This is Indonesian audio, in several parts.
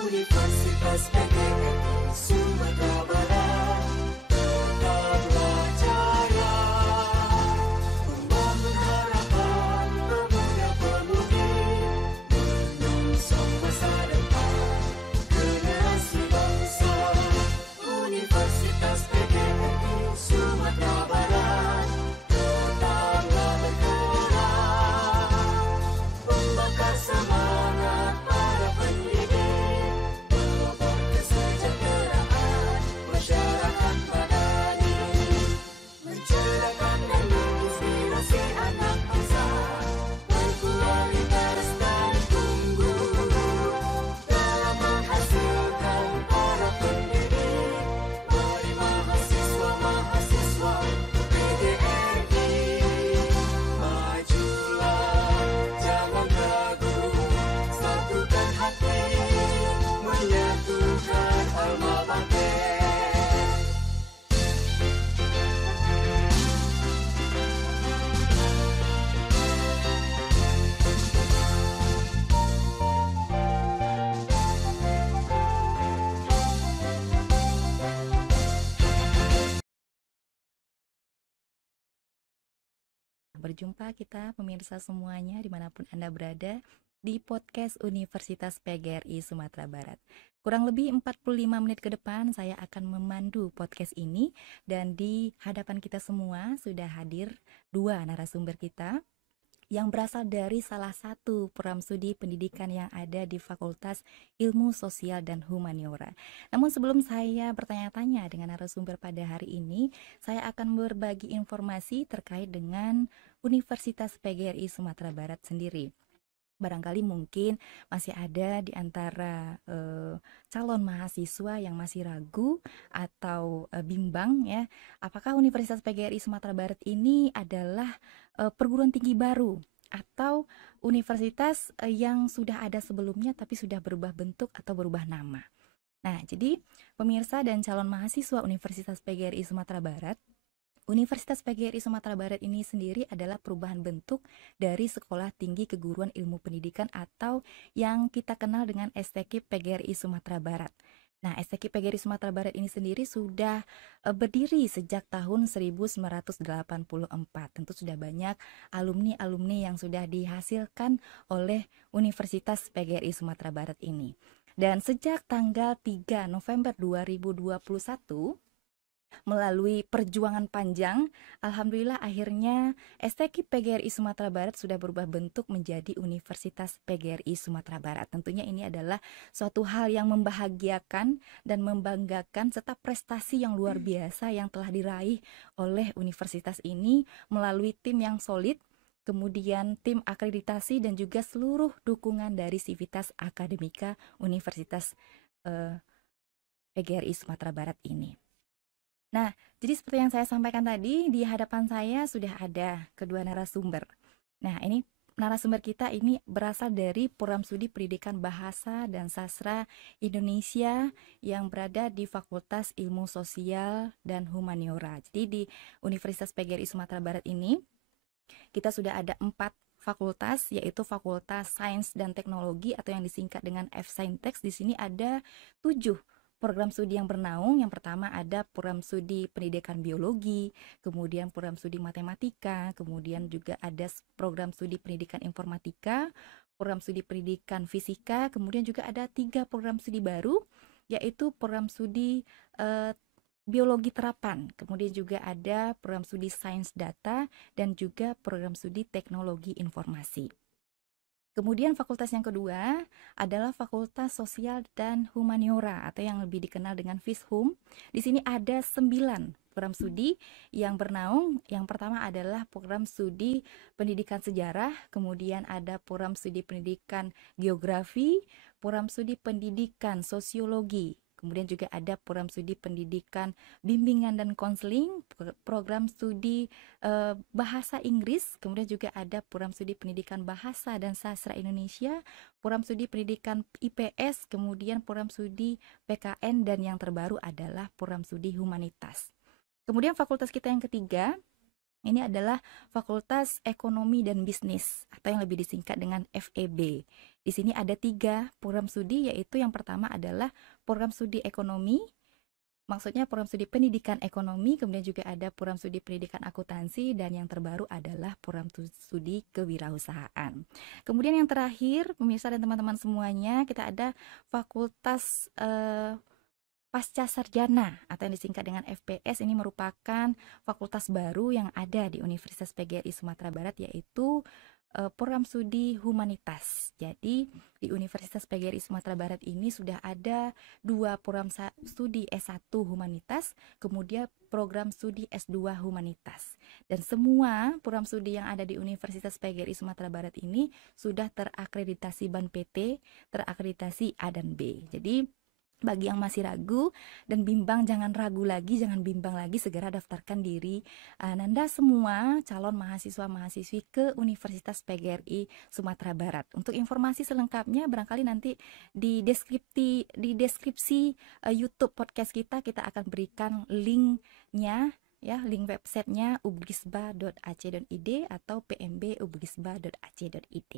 Universitas PGRI Sumatera Barat tetaplah jaya, membangun harapan pemuda-pemudi, menyongsong masa depan generasi bangsa. Universitas PGRI Sumatera Barat tetaplah bergerak, membakar semangat para pendidik, kesejahteraan masyarakat madani, mencerdaskan dan menginspirasi anak bangsa, berkualitas dan unggul dalam menghasilkan para pendidik. Mari mahasiswa-mahasiswa PGRI, majulah, jangan ragu, satukan hati, menyatukan alma mater. Berjumpa kita pemirsa semuanya dimanapun Anda berada di podcast Universitas PGRI Sumatera Barat. Kurang lebih 45 menit ke depan saya akan memandu podcast ini, dan di hadapan kita semua sudah hadir dua narasumber kita yang berasal dari salah satu program studi pendidikan yang ada di Fakultas Ilmu Sosial dan Humaniora. Namun sebelum saya bertanya-tanya dengan narasumber pada hari ini, saya akan berbagi informasi terkait dengan Universitas PGRI Sumatera Barat sendiri. Barangkali mungkin masih ada di antara calon mahasiswa yang masih ragu atau bimbang ya, apakah Universitas PGRI Sumatera Barat ini adalah perguruan tinggi baru atau universitas yang sudah ada sebelumnya tapi sudah berubah bentuk atau berubah nama. Nah, jadi pemirsa dan calon mahasiswa Universitas PGRI Sumatera Barat, Universitas PGRI Sumatera Barat ini sendiri adalah perubahan bentuk dari Sekolah Tinggi Keguruan Ilmu Pendidikan atau yang kita kenal dengan STQ PGRI Sumatera Barat. Nah, STQ PGRI Sumatera Barat ini sendiri sudah berdiri sejak tahun 1984. Tentu sudah banyak alumni-alumni yang sudah dihasilkan oleh Universitas PGRI Sumatera Barat ini. Dan sejak tanggal 3 November 2021, melalui perjuangan panjang, alhamdulillah akhirnya STQ PGRI Sumatera Barat sudah berubah bentuk menjadi Universitas PGRI Sumatera Barat. Tentunya ini adalah suatu hal yang membahagiakan dan membanggakan serta prestasi yang luar biasa yang telah diraih oleh universitas ini melalui tim yang solid, kemudian tim akreditasi dan juga seluruh dukungan dari Sivitas Akademika Universitas PGRI Sumatera Barat ini. Nah, jadi seperti yang saya sampaikan tadi, di hadapan saya sudah ada kedua narasumber. Nah, ini narasumber kita ini berasal dari Program Studi Pendidikan Bahasa dan Sastra Indonesia yang berada di Fakultas Ilmu Sosial dan Humaniora. Jadi di Universitas PGRI Sumatera Barat ini, kita sudah ada 4 fakultas, yaitu Fakultas Sains dan Teknologi atau yang disingkat dengan F-Saintex. Di sini ada 7 program studi yang bernaung. Yang pertama ada program studi pendidikan biologi, kemudian program studi matematika, kemudian juga ada program studi pendidikan informatika, program studi pendidikan fisika, kemudian juga ada 3 program studi baru, yaitu program studi biologi terapan, kemudian juga ada program studi sains data, dan juga program studi teknologi informasi. Kemudian fakultas yang kedua adalah Fakultas Sosial dan Humaniora atau yang lebih dikenal dengan FISHUM. Di sini ada 9 program studi yang bernaung. Yang pertama adalah program studi pendidikan sejarah, kemudian ada program studi pendidikan geografi, program studi pendidikan sosiologi, kemudian juga ada program studi pendidikan bimbingan dan konseling, program studi bahasa Inggris, kemudian juga ada program studi pendidikan bahasa dan sastra Indonesia, program studi pendidikan IPS, kemudian program studi PKN, dan yang terbaru adalah program studi humanitas. Kemudian fakultas kita yang ketiga ini adalah Fakultas Ekonomi dan Bisnis atau yang lebih disingkat dengan FEB. Di sini ada 3 program studi, yaitu yang pertama adalah program studi ekonomi, maksudnya program studi pendidikan ekonomi, kemudian juga ada program studi pendidikan akuntansi, dan yang terbaru adalah program studi kewirausahaan. Kemudian yang terakhir, pemirsa dan teman-teman semuanya, kita ada Fakultas Pasca Sarjana atau yang disingkat dengan FPS. Ini merupakan fakultas baru yang ada di Universitas PGRI Sumatera Barat, yaitu program studi humanitas. Jadi di Universitas PGRI Sumatera Barat ini sudah ada 2 program studi S1 humanitas, kemudian program studi S2 humanitas. Dan semua program studi yang ada di Universitas PGRI Sumatera Barat ini sudah terakreditasi BAN PT, terakreditasi A dan B. Jadi bagi yang masih ragu dan bimbang, jangan ragu lagi, jangan bimbang lagi, segera daftarkan diri Nanda semua calon mahasiswa-mahasiswi ke Universitas PGRI Sumatera Barat. Untuk informasi selengkapnya barangkali nanti di deskripsi YouTube podcast kita akan berikan linknya, ya, link websitenya ubgisba.ac.id atau pmb.ubgisba.ac.id.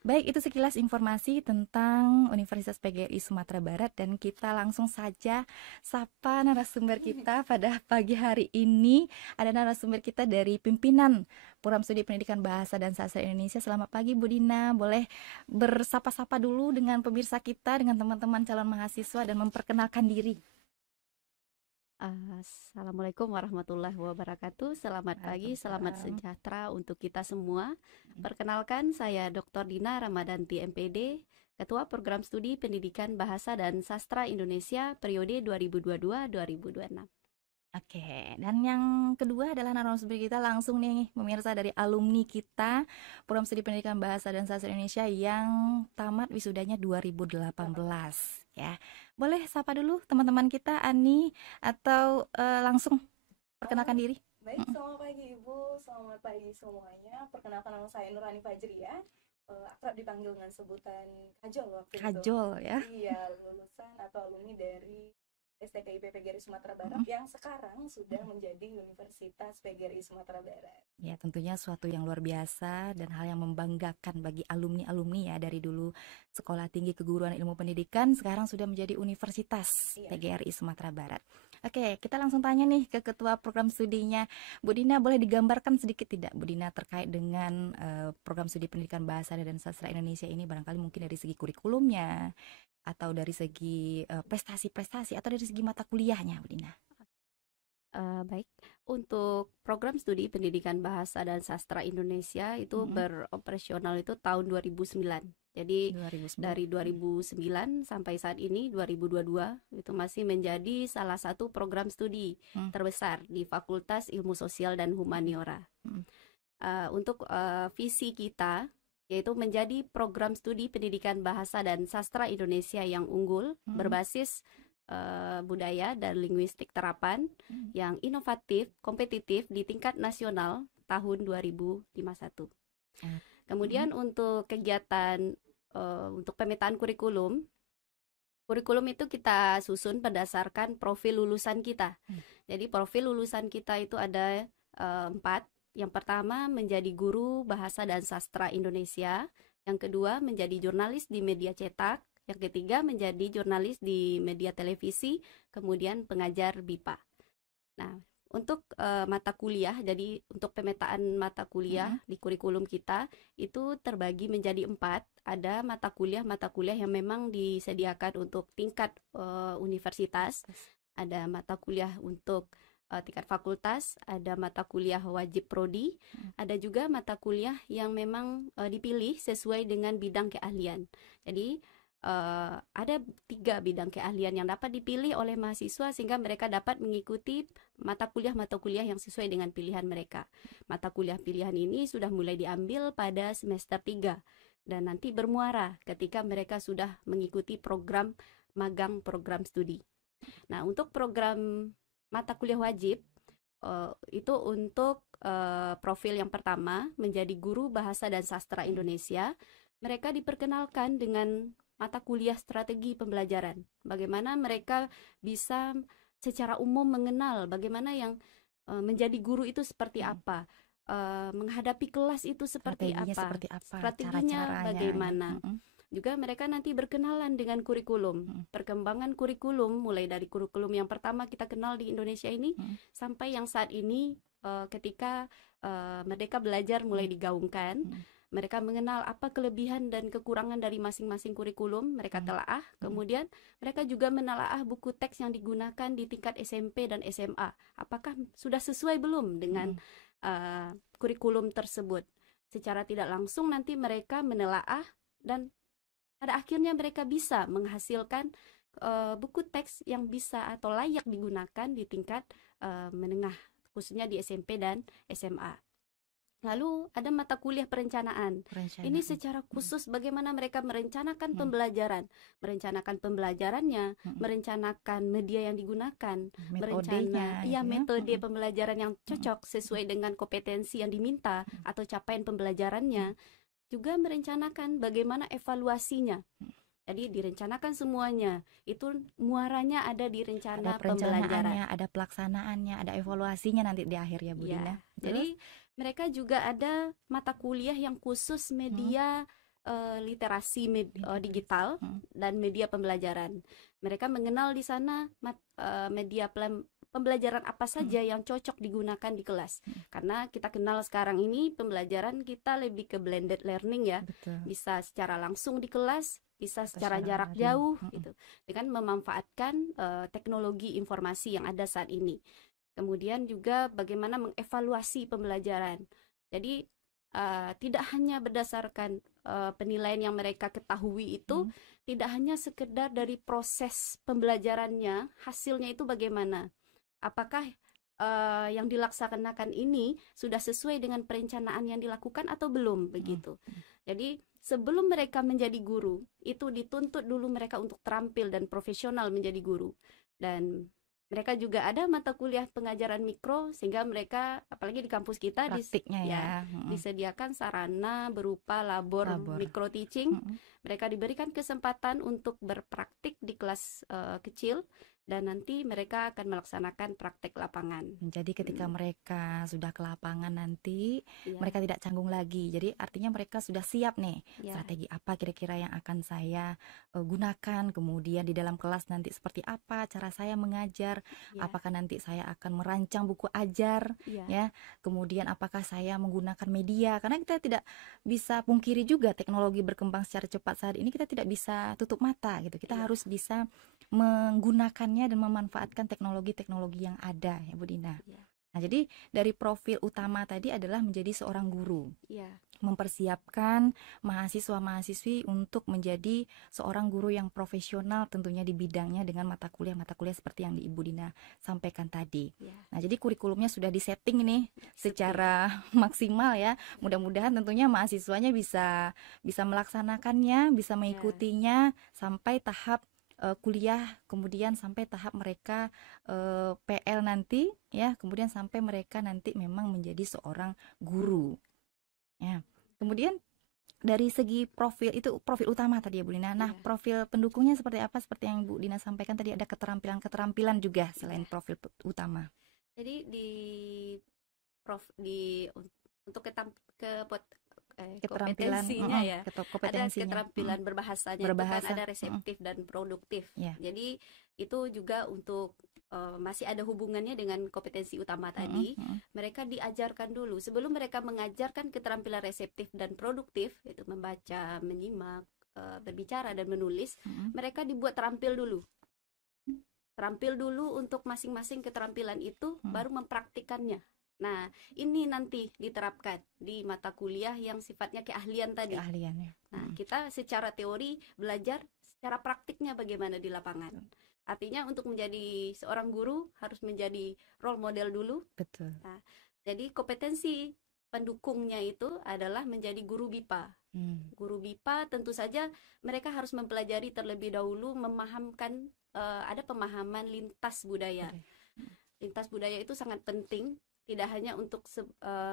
Baik, itu sekilas informasi tentang Universitas PGRI Sumatera Barat, dan kita langsung saja sapa narasumber kita pada pagi hari ini. Ada narasumber kita dari pimpinan Program Studi Pendidikan Bahasa dan Sastra Indonesia. Selamat pagi Bu Dina, boleh bersapa-sapa dulu dengan pemirsa kita, dengan teman-teman calon mahasiswa, dan memperkenalkan diri. Assalamualaikum warahmatullahi wabarakatuh. Selamat pagi, selamat sejahtera untuk kita semua. Perkenalkan, saya Dr. Dina Ramadanti MPD, Ketua Program Studi Pendidikan Bahasa dan Sastra Indonesia periode 2022-2026. Oke, dan yang kedua adalah narasumber kita langsung nih pemirsa dari alumni kita Program Studi Pendidikan Bahasa dan Sastra Indonesia yang tamat wisudanya 2018 ya. Boleh sapa dulu teman-teman kita, Ani, atau langsung perkenalkan diri. Baik, selamat pagi Ibu, selamat pagi semuanya. Perkenalkan, nama saya Nurani Fajri ya. Akrab dipanggil dengan sebutan Kajol waktu Kajol itu. ya. Iya, lulusan atau alumni dari STKIP PGRI Sumatera Barat yang sekarang sudah menjadi Universitas PGRI Sumatera Barat. Ya, tentunya suatu yang luar biasa dan hal yang membanggakan bagi alumni-alumni ya, dari dulu Sekolah Tinggi Keguruan Ilmu Pendidikan, sekarang sudah menjadi Universitas PGRI Sumatera Barat. Oke, kita langsung tanya nih ke ketua program studinya. Bu Dina, boleh digambarkan sedikit tidak Bu Dina terkait dengan program studi pendidikan bahasa dan sastra Indonesia ini, barangkali mungkin dari segi kurikulumnya atau dari segi prestasi-prestasi atau dari segi mata kuliahnya, Bu Dina? Baik, untuk program studi pendidikan bahasa dan sastra Indonesia itu beroperasional itu tahun 2009. Jadi 2009. dari 2009 sampai saat ini 2022 itu masih menjadi salah satu program studi terbesar di Fakultas Ilmu Sosial dan Humaniora. Untuk visi kita yaitu menjadi program studi pendidikan bahasa dan sastra Indonesia yang unggul, berbasis budaya dan linguistik terapan, yang inovatif, kompetitif di tingkat nasional tahun 2051. Kemudian untuk kegiatan untuk pemetaan kurikulum itu kita susun berdasarkan profil lulusan kita. Jadi profil lulusan kita itu ada 4. Yang pertama menjadi guru bahasa dan sastra Indonesia, yang kedua menjadi jurnalis di media cetak, yang ketiga menjadi jurnalis di media televisi, kemudian pengajar BIPA. Nah, untuk mata kuliah, jadi untuk pemetaan mata kuliah di kurikulum kita itu terbagi menjadi 4. Ada mata kuliah yang memang disediakan untuk tingkat universitas, ada mata kuliah untuk tingkat fakultas, ada mata kuliah wajib prodi, ada juga mata kuliah yang memang dipilih sesuai dengan bidang keahlian. Jadi ada 3 bidang keahlian yang dapat dipilih oleh mahasiswa sehingga mereka dapat mengikuti mata kuliah yang sesuai dengan pilihan mereka. Mata kuliah pilihan ini sudah mulai diambil pada semester 3 dan nanti bermuara ketika mereka sudah mengikuti program magang program studi. Nah, untuk program mata kuliah wajib itu untuk profil yang pertama menjadi guru bahasa dan sastra Indonesia. Mereka diperkenalkan dengan mata kuliah strategi pembelajaran. Bagaimana mereka bisa secara umum mengenal bagaimana yang menjadi guru itu seperti apa, menghadapi kelas itu seperti apa, strateginya bagaimana. Juga mereka nanti berkenalan dengan kurikulum, perkembangan kurikulum mulai dari kurikulum yang pertama kita kenal di Indonesia ini sampai yang saat ini ketika Merdeka Belajar mulai digaungkan. Mereka mengenal apa kelebihan dan kekurangan dari masing-masing kurikulum, mereka telaah. Kemudian mereka juga menelaah buku teks yang digunakan di tingkat SMP dan SMA. Apakah sudah sesuai belum dengan kurikulum tersebut? Secara tidak langsung nanti mereka menelaah dan pada akhirnya mereka bisa menghasilkan buku teks yang bisa atau layak digunakan di tingkat menengah, khususnya di SMP dan SMA. Lalu ada mata kuliah perencanaan. Ini secara khusus bagaimana mereka merencanakan pembelajaran, merencanakan pembelajarannya, merencanakan media yang digunakan, metode pembelajaran yang cocok sesuai dengan kompetensi yang diminta atau capaian pembelajarannya. Juga merencanakan bagaimana evaluasinya. Jadi direncanakan semuanya. Itu muaranya ada di rencana pembelajaran. Ada pelaksanaannya, ada evaluasinya nanti di akhir ya Bu Dina. Jadi mereka juga ada mata kuliah yang khusus media literasi digital dan media pembelajaran. Mereka mengenal di sana media pembelajaran apa saja yang cocok digunakan di kelas. Karena kita kenal sekarang ini pembelajaran kita lebih ke blended learning ya. Betul. Bisa secara langsung di kelas, bisa secara jarak jauh gitu. Dengan memanfaatkan teknologi informasi yang ada saat ini. Kemudian juga bagaimana mengevaluasi pembelajaran. Jadi tidak hanya berdasarkan penilaian yang mereka ketahui itu, tidak hanya sekedar dari proses pembelajarannya, hasilnya itu bagaimana. Apakah yang dilaksanakan ini sudah sesuai dengan perencanaan yang dilakukan atau belum, begitu. Jadi sebelum mereka menjadi guru, itu dituntut dulu mereka untuk terampil dan profesional menjadi guru. Dan mereka juga ada mata kuliah pengajaran mikro, sehingga mereka, apalagi di kampus kita, disediakan sarana berupa labor micro teaching. Mereka diberikan kesempatan untuk berpraktik di kelas kecil, dan nanti mereka akan melaksanakan praktek lapangan. Jadi ketika mereka sudah ke lapangan nanti, mereka tidak canggung lagi. Jadi artinya mereka sudah siap nih, strategi apa kira-kira yang akan saya gunakan. Kemudian di dalam kelas nanti seperti apa cara saya mengajar, apakah nanti saya akan merancang buku ajar, ya. Kemudian apakah saya menggunakan media, karena kita tidak bisa pungkiri juga teknologi berkembang secara cepat saat ini, kita tidak bisa tutup mata gitu. Kita harus bisa menggunakannya dan memanfaatkan teknologi-teknologi yang ada ya Bu Dina. Nah, jadi dari profil utama tadi adalah menjadi seorang guru. Mempersiapkan mahasiswa-mahasiswi untuk menjadi seorang guru yang profesional tentunya di bidangnya dengan mata kuliah seperti yang Ibu Dina sampaikan tadi. Nah, jadi kurikulumnya sudah disetting nih secara maksimal ya. Mudah-mudahan tentunya mahasiswanya bisa melaksanakannya, bisa mengikutinya sampai tahap kuliah, kemudian sampai tahap mereka PL nanti ya, kemudian sampai mereka nanti memang menjadi seorang guru ya. Kemudian dari segi profil, itu profil utama tadi ya Bu Dina. Nah, profil pendukungnya seperti apa? Seperti yang Bu Dina sampaikan tadi, ada keterampilan juga selain profil utama. Jadi untuk kompetensinya ada keterampilan berbahasanya, itu kan ada reseptif dan produktif. Jadi itu juga untuk masih ada hubungannya dengan kompetensi utama tadi. Mereka diajarkan dulu sebelum mereka mengajarkan keterampilan reseptif dan produktif, itu membaca, menyimak, berbicara dan menulis. Mereka dibuat terampil dulu untuk masing-masing keterampilan itu, baru mempraktikannya. Nah, ini nanti diterapkan di mata kuliah yang sifatnya keahlian tadi. Nah, kita secara teori belajar, secara praktiknya bagaimana di lapangan. Artinya untuk menjadi seorang guru harus menjadi role model dulu. Betul. Nah, jadi kompetensi pendukungnya itu adalah menjadi guru BIPA. Guru BIPA tentu saja mereka harus mempelajari terlebih dahulu, memahamkan ada pemahaman lintas budaya. Lintas budaya itu sangat penting, tidak hanya untuk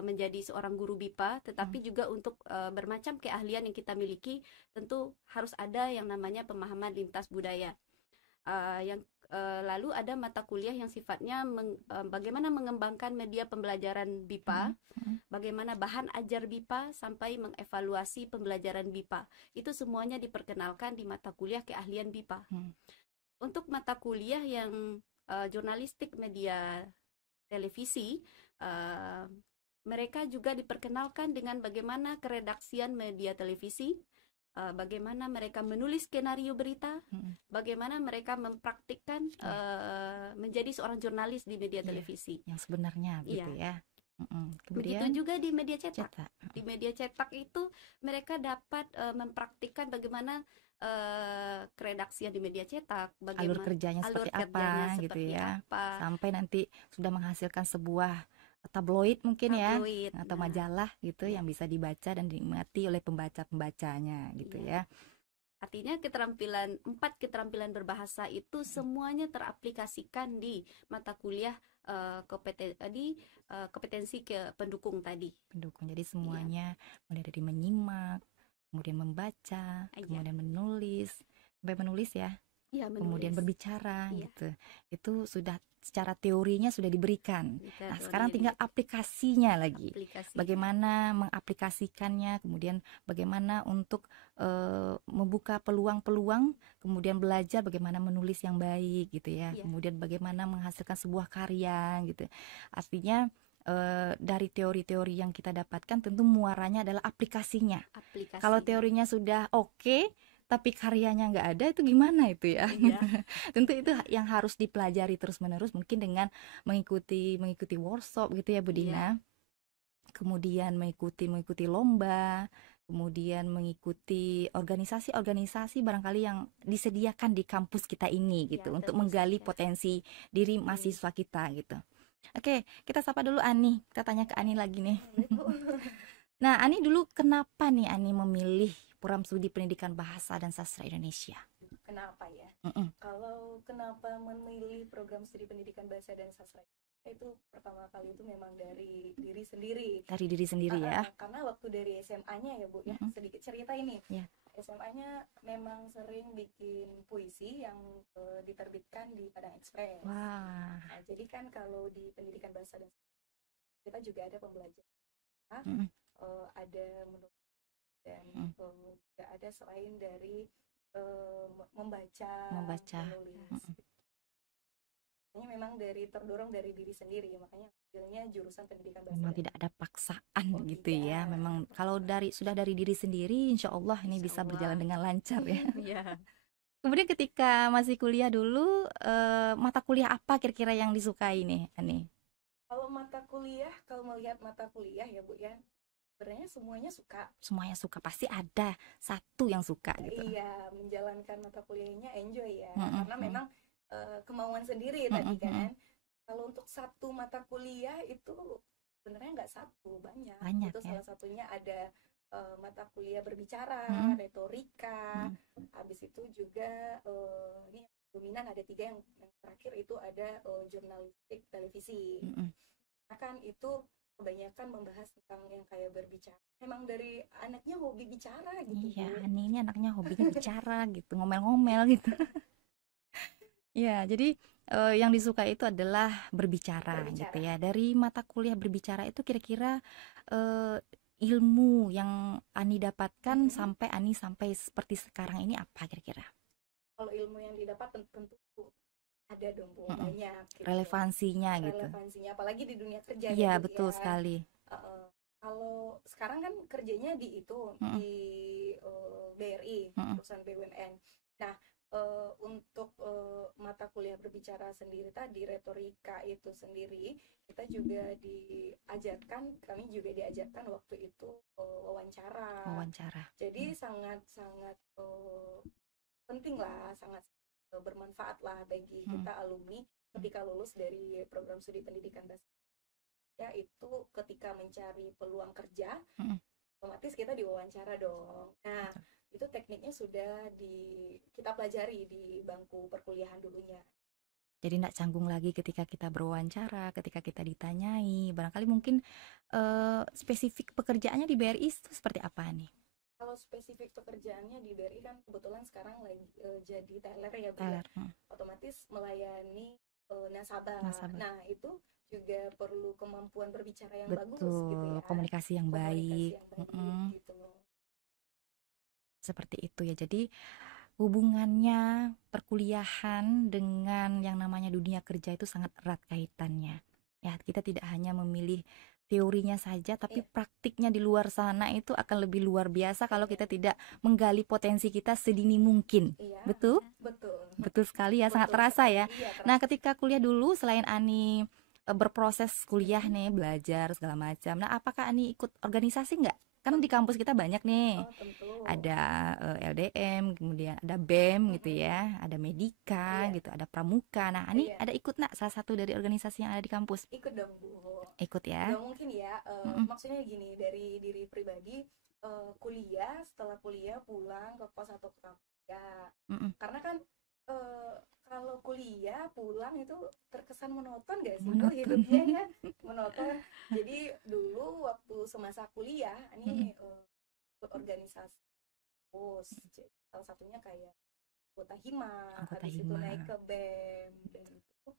menjadi seorang guru BIPA, tetapi juga untuk bermacam keahlian yang kita miliki, tentu harus ada yang namanya pemahaman lintas budaya. Lalu ada mata kuliah yang sifatnya bagaimana mengembangkan media pembelajaran BIPA, bagaimana bahan ajar BIPA sampai mengevaluasi pembelajaran BIPA. Itu semuanya diperkenalkan di mata kuliah keahlian BIPA. Untuk mata kuliah yang jurnalistik media televisi, mereka juga diperkenalkan dengan bagaimana keredaksian media televisi, bagaimana mereka menulis skenario berita, bagaimana mereka mempraktikkan menjadi seorang jurnalis di media televisi. Yang sebenarnya gitu ya. Kemudian begitu juga di media cetak. cetak. Di media cetak itu mereka dapat mempraktikkan bagaimana keredaksian di media cetak, Alur bagaimana kerjanya alur seperti apa kerjanya gitu seperti ya. apa, Sampai nanti sudah menghasilkan sebuah tabloid mungkin tabloid. ya, atau Nah, majalah gitu yang bisa dibaca dan dinikmati oleh pembaca-pembacanya gitu Iya. ya. Artinya empat keterampilan berbahasa itu semuanya teraplikasikan di mata kuliah kompetensi ke pendukung tadi. Pendukung. Jadi semuanya mulai dari menyimak, kemudian membaca, Iya. kemudian menulis, sampai menulis ya, Ya, kemudian menulis. berbicara Iya. gitu. Itu sudah secara teorinya sudah diberikan. Kita Nah, sekarang tinggal teorinya aplikasinya lagi. aplikasi. Bagaimana mengaplikasikannya, kemudian bagaimana untuk membuka peluang-peluang, kemudian belajar bagaimana menulis yang baik gitu ya. Iya. Kemudian bagaimana menghasilkan sebuah karya gitu. Artinya dari teori-teori yang kita dapatkan tentu muaranya adalah aplikasinya. Aplikasi. Kalau teorinya sudah oke, tapi karyanya nggak ada, itu gimana itu ya? Iya. Tentu itu yang harus dipelajari terus-menerus, mungkin dengan mengikuti workshop gitu ya Bu Iya. Dina. Kemudian mengikuti lomba, kemudian mengikuti organisasi-organisasi barangkali yang disediakan di kampus kita ini gitu, Ya, untuk tentu menggali saja. potensi diri mahasiswa kita gitu. Oke, kita sapa dulu Ani. Kita tanya ke Ani lagi nih. Nah, Ani dulu kenapa nih Ani memilih program studi pendidikan bahasa dan sastra Indonesia? Kenapa ya? Mm-mm. Kalau kenapa memilih program studi pendidikan bahasa dan sastra itu pertama kali itu memang dari diri sendiri. Dari diri sendiri ya. Karena waktu dari SMA-nya ya Bu ya, sedikit cerita ini. Ya. SMA-nya memang sering bikin puisi yang diterbitkan di Padang Express. Wah. Nah, jadi kan kalau di pendidikan bahasa dan kita juga ada pembelajaran, ada menulis dan juga ada selain dari membaca, menulis. Makanya memang terdorong dari diri sendiri, makanya hasilnya jurusan pendidikan bahasa. Memang tidak ada paksaan gitu tidak. ya. Memang kalau sudah dari diri sendiri, insya Allah ini bisa Insya berjalan Allah. dengan lancar ya. Iya. Kemudian ketika masih kuliah dulu, mata kuliah apa kira-kira yang disukai nih, Ani? Kalau melihat mata kuliah ya Bu ya, sebenarnya semuanya suka. Semuanya suka, pasti ada satu yang suka gitu. Iya, menjalankan mata kuliahnya enjoy ya, karena memang kemauan sendiri tadi kan. Kalau untuk satu mata kuliah itu sebenarnya nggak satu, banyak. Itu ya. salah satunya ada mata kuliah berbicara, retorika. Habis itu juga ini dominan ada 3, yang terakhir itu ada jurnalistik televisi. Kan itu kebanyakan membahas tentang yang kayak berbicara. Memang dari anaknya hobi bicara gitu. Iya, Ani ini anaknya hobinya bicara gitu, ngomel-ngomel gitu. Ya, jadi yang disuka itu adalah berbicara gitu ya. Dari mata kuliah berbicara itu kira-kira ilmu yang Ani dapatkan sampai Ani sampai seperti sekarang ini apa kira-kira? Kalau ilmu yang didapat tentu ada dong Bu, banyak gitu. Relevansinya gitu. Relevansinya apalagi di dunia kerja. Iya, betul sekali. Kalau sekarang kan kerjanya di BRI, perusahaan BUMN. Nah, untuk mata kuliah berbicara sendiri tadi, retorika itu sendiri, kita juga kami juga diajarkan waktu itu wawancara. Jadi sangat-sangat penting lah, sangat bermanfaat lah bagi kita alumni ketika lulus dari program studi pendidikan bahasa. ya itu ketika mencari peluang kerja, Mm-mm. otomatis kita diwawancara dong. Nah, itu tekniknya sudah kita pelajari di bangku perkuliahan dulunya. Jadi nggak canggung lagi ketika kita berwawancara, ketika kita ditanyai. Barangkali mungkin spesifik pekerjaannya di BRI itu seperti apa nih? Kalau spesifik pekerjaannya di BRI kan kebetulan sekarang lagi jadi teller ya, Bu. Teller. Otomatis melayani nasabah. Nasabah. Nah, itu juga perlu kemampuan berbicara yang bagus Betul, gitu ya. komunikasi yang baik. Komunikasi yang baik Mm-mm. gitu. Seperti itu ya. Jadi hubungannya perkuliahan dengan yang namanya dunia kerja itu sangat erat kaitannya. Ya, kita tidak hanya memilih teorinya saja, tapi Iya. praktiknya di luar sana itu akan lebih luar biasa kalau kita tidak menggali potensi kita sedini mungkin. Iya. Betul? Betul. Betul sekali ya, sangat Betul terasa sekali. ya. Iya, terasa. Nah, ketika kuliah dulu, selain Ani berproses kuliah nih, belajar segala macam. Nah, apakah Ani ikut organisasi nggak? Kan di kampus kita banyak nih. Oh, tentu. Ada LDM, kemudian ada BEM gitu ya, ada Medika Iya. gitu, ada Pramuka. Nah, Ani Iya. ada ikut nggak salah satu dari organisasi yang ada di kampus? Ikut dong, Bu. Ikut ya. Nggak mungkin ya, maksudnya gini, dari diri pribadi, kuliah, setelah kuliah pulang ke kos atau ke kampus ya. Mm-mm. Karena kan kalau kuliah pulang itu terkesan monoton gak sih, Bu, Monoton. hidupnya kan monoton. Jadi dulu waktu semasa kuliah ini ikut organisasi kampus. Jadi, salah satunya kayak anggota hima, Anggota habis itu hima. naik ke BEM, dan itu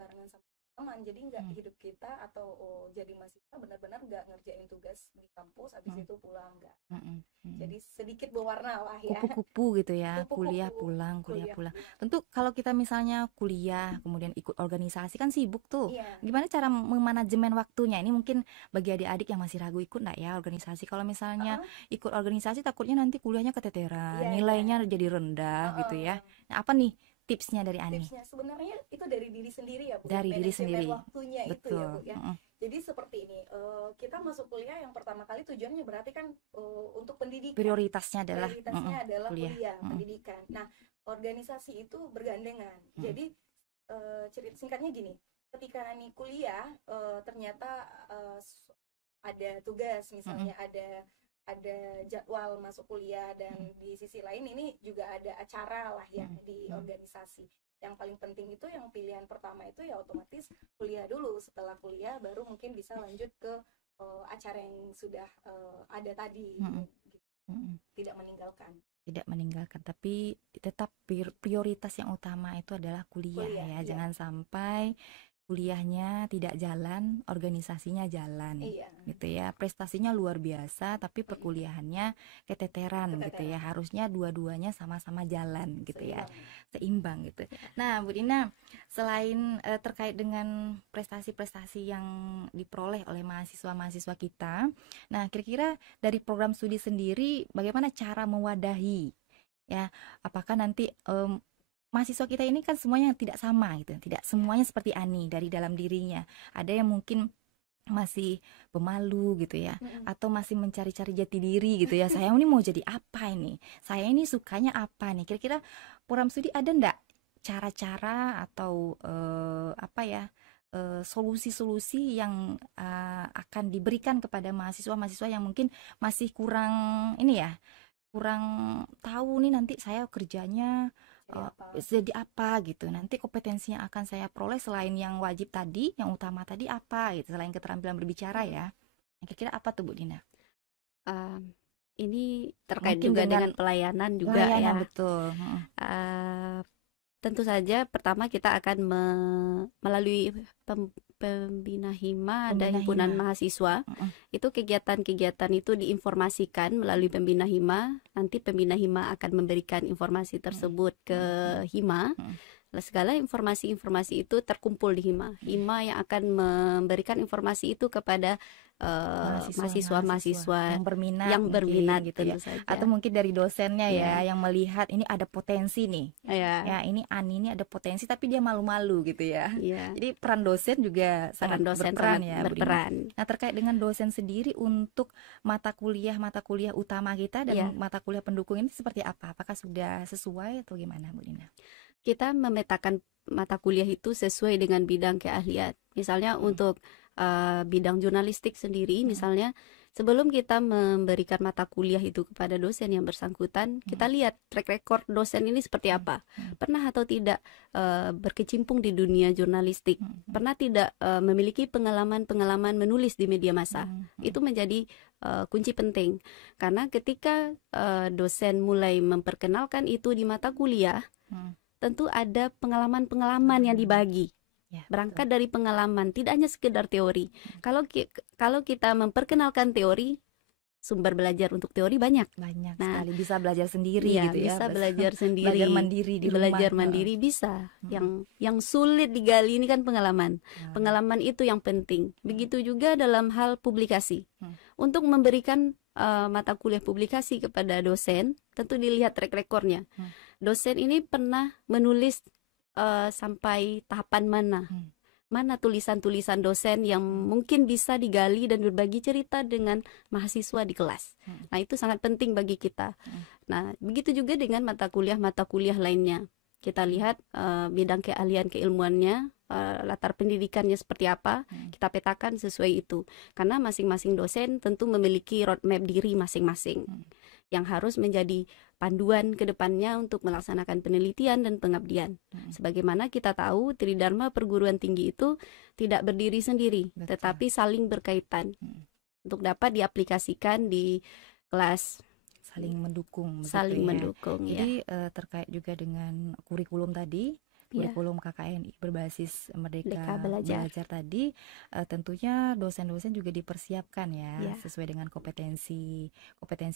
barengan sama teman. Jadi nggak hidup kita atau jadi mahasiswa benar-benar nggak ngerjain tugas di kampus, habis itu pulang nggak. Jadi sedikit berwarna lah ya. Kupu-kupu gitu ya, Kupu-kupu. kuliah pulang, kuliah Kuliah pulang. Tentu kalau kita misalnya kuliah kemudian ikut organisasi kan sibuk tuh. Iya. Gimana cara memanajemen waktunya? Ini mungkin bagi adik-adik yang masih ragu ikut enggak ya organisasi. Kalau misalnya ikut organisasi takutnya nanti kuliahnya keteteran, Iya, nilainya jadi rendah gitu ya. Nah, apa nih tipsnya dari Ani? Tipsnya sebenarnya itu dari diri sendiri ya, Bu. Dari diri Manajemen sendiri. waktunya itu Betul. ya, Bu ya. Jadi seperti ini, kita masuk kuliah yang pertama kali tujuannya berarti kan untuk pendidikan. Prioritasnya adalah kuliah, pendidikan. Nah, organisasi itu bergandengan. Jadi cerita singkatnya gini, ketika Ani kuliah ternyata ada tugas, misalnya ada jadwal masuk kuliah, dan di sisi lain ini juga ada acara lah ya di organisasi. Yang paling penting itu yang pilihan pertama itu ya otomatis kuliah dulu. Setelah kuliah baru mungkin bisa lanjut ke acara yang sudah ada tadi. Tidak meninggalkan, tapi tetap prioritas yang utama itu adalah kuliah ya. Iya. Jangan sampai kuliahnya tidak jalan, organisasinya jalan. Iya. Gitu ya. Prestasinya luar biasa tapi perkuliahannya keteteran gitu ya. Harusnya dua-duanya sama-sama jalan gitu ya. Seimbang gitu. Nah, Bu Dina, selain terkait dengan prestasi-prestasi yang diperoleh oleh mahasiswa-mahasiswa kita, nah kira-kira dari program studi sendiri bagaimana cara mewadahi ya? Apakah nanti mahasiswa kita ini kan semuanya tidak sama gitu, tidak semuanya seperti Ani dari dalam dirinya. Ada yang mungkin masih pemalu gitu ya, atau masih mencari-cari jati diri gitu ya. Saya ini mau jadi apa ini? Saya ini sukanya apa nih? Kira-kira program studi ada ndak cara-cara atau solusi-solusi yang akan diberikan kepada mahasiswa-mahasiswa yang mungkin masih kurang tahu nih nanti saya kerjanya jadi apa gitu, nanti kompetensi yang akan saya peroleh selain yang wajib tadi, yang utama tadi apa gitu, selain keterampilan berbicara ya. Kira-kira apa tuh Bu Dina? Ini terkait Mungkin juga dengan dengan pelayanan juga ya. Betul. Tentu saja pertama kita akan melalui Pembina Hima dan himpunan mahasiswa. Itu kegiatan-kegiatan itu diinformasikan melalui Pembina Hima. Nanti Pembina Hima akan memberikan informasi tersebut ke Hima. Segala informasi-informasi itu terkumpul di Hima. Hima yang akan memberikan informasi itu kepada mahasiswa-mahasiswa yang berminat gitu ya. saja. Atau mungkin dari dosennya ya yang melihat ini ada potensi nih. Ya, ini Ani ini ada potensi tapi dia malu-malu gitu ya. Ya. Jadi peran dosen juga sangat berperan ya, Bu Dina. Nah, terkait dengan dosen sendiri untuk mata kuliah utama kita dan mata kuliah pendukung ini seperti apa? Apakah sudah sesuai atau gimana, Bu Dina? Kita memetakan mata kuliah itu sesuai dengan bidang keahlian. Misalnya untuk bidang jurnalistik sendiri, misalnya sebelum kita memberikan mata kuliah itu kepada dosen yang bersangkutan, kita lihat track record dosen ini seperti apa. Pernah atau tidak berkecimpung di dunia jurnalistik, pernah tidak memiliki pengalaman-pengalaman menulis di media massa. Itu menjadi kunci penting, karena ketika dosen mulai memperkenalkan itu di mata kuliah, tentu ada pengalaman-pengalaman yang dibagi. Ya, Berangkat dari pengalaman, tidak hanya sekedar teori. Kalau kita memperkenalkan teori, sumber belajar untuk teori banyak. banyak Nah, sekali, bisa belajar sendiri Iya, gitu ya. bisa belajar sendiri, Belajar mandiri di belajar rumah. mandiri bisa. Yang sulit digali ini kan pengalaman. Pengalaman itu yang penting. Begitu juga dalam hal publikasi. Untuk memberikan mata kuliah publikasi kepada dosen, tentu dilihat track recordnya. Dosen ini pernah menulis sampai tahapan mana? Mana tulisan-tulisan dosen yang mungkin bisa digali dan berbagi cerita dengan mahasiswa di kelas. Nah, itu sangat penting bagi kita. Nah, begitu juga dengan mata kuliah lainnya. Kita lihat bidang keahlian keilmuannya, latar pendidikannya seperti apa, kita petakan sesuai itu. Karena masing-masing dosen tentu memiliki roadmap diri masing-masing yang harus menjadi panduan ke depannya untuk melaksanakan penelitian dan pengabdian. Sebagaimana kita tahu, Tridharma perguruan tinggi itu tidak berdiri sendiri, tetapi saling berkaitan untuk dapat diaplikasikan di kelas. Saling mendukung. Saling begitu ya. mendukung, ya. Jadi terkait juga dengan kurikulum tadi, kurikulum KKNI berbasis Merdeka Belajar tadi, tentunya dosen-dosen juga dipersiapkan ya, sesuai dengan kompetensi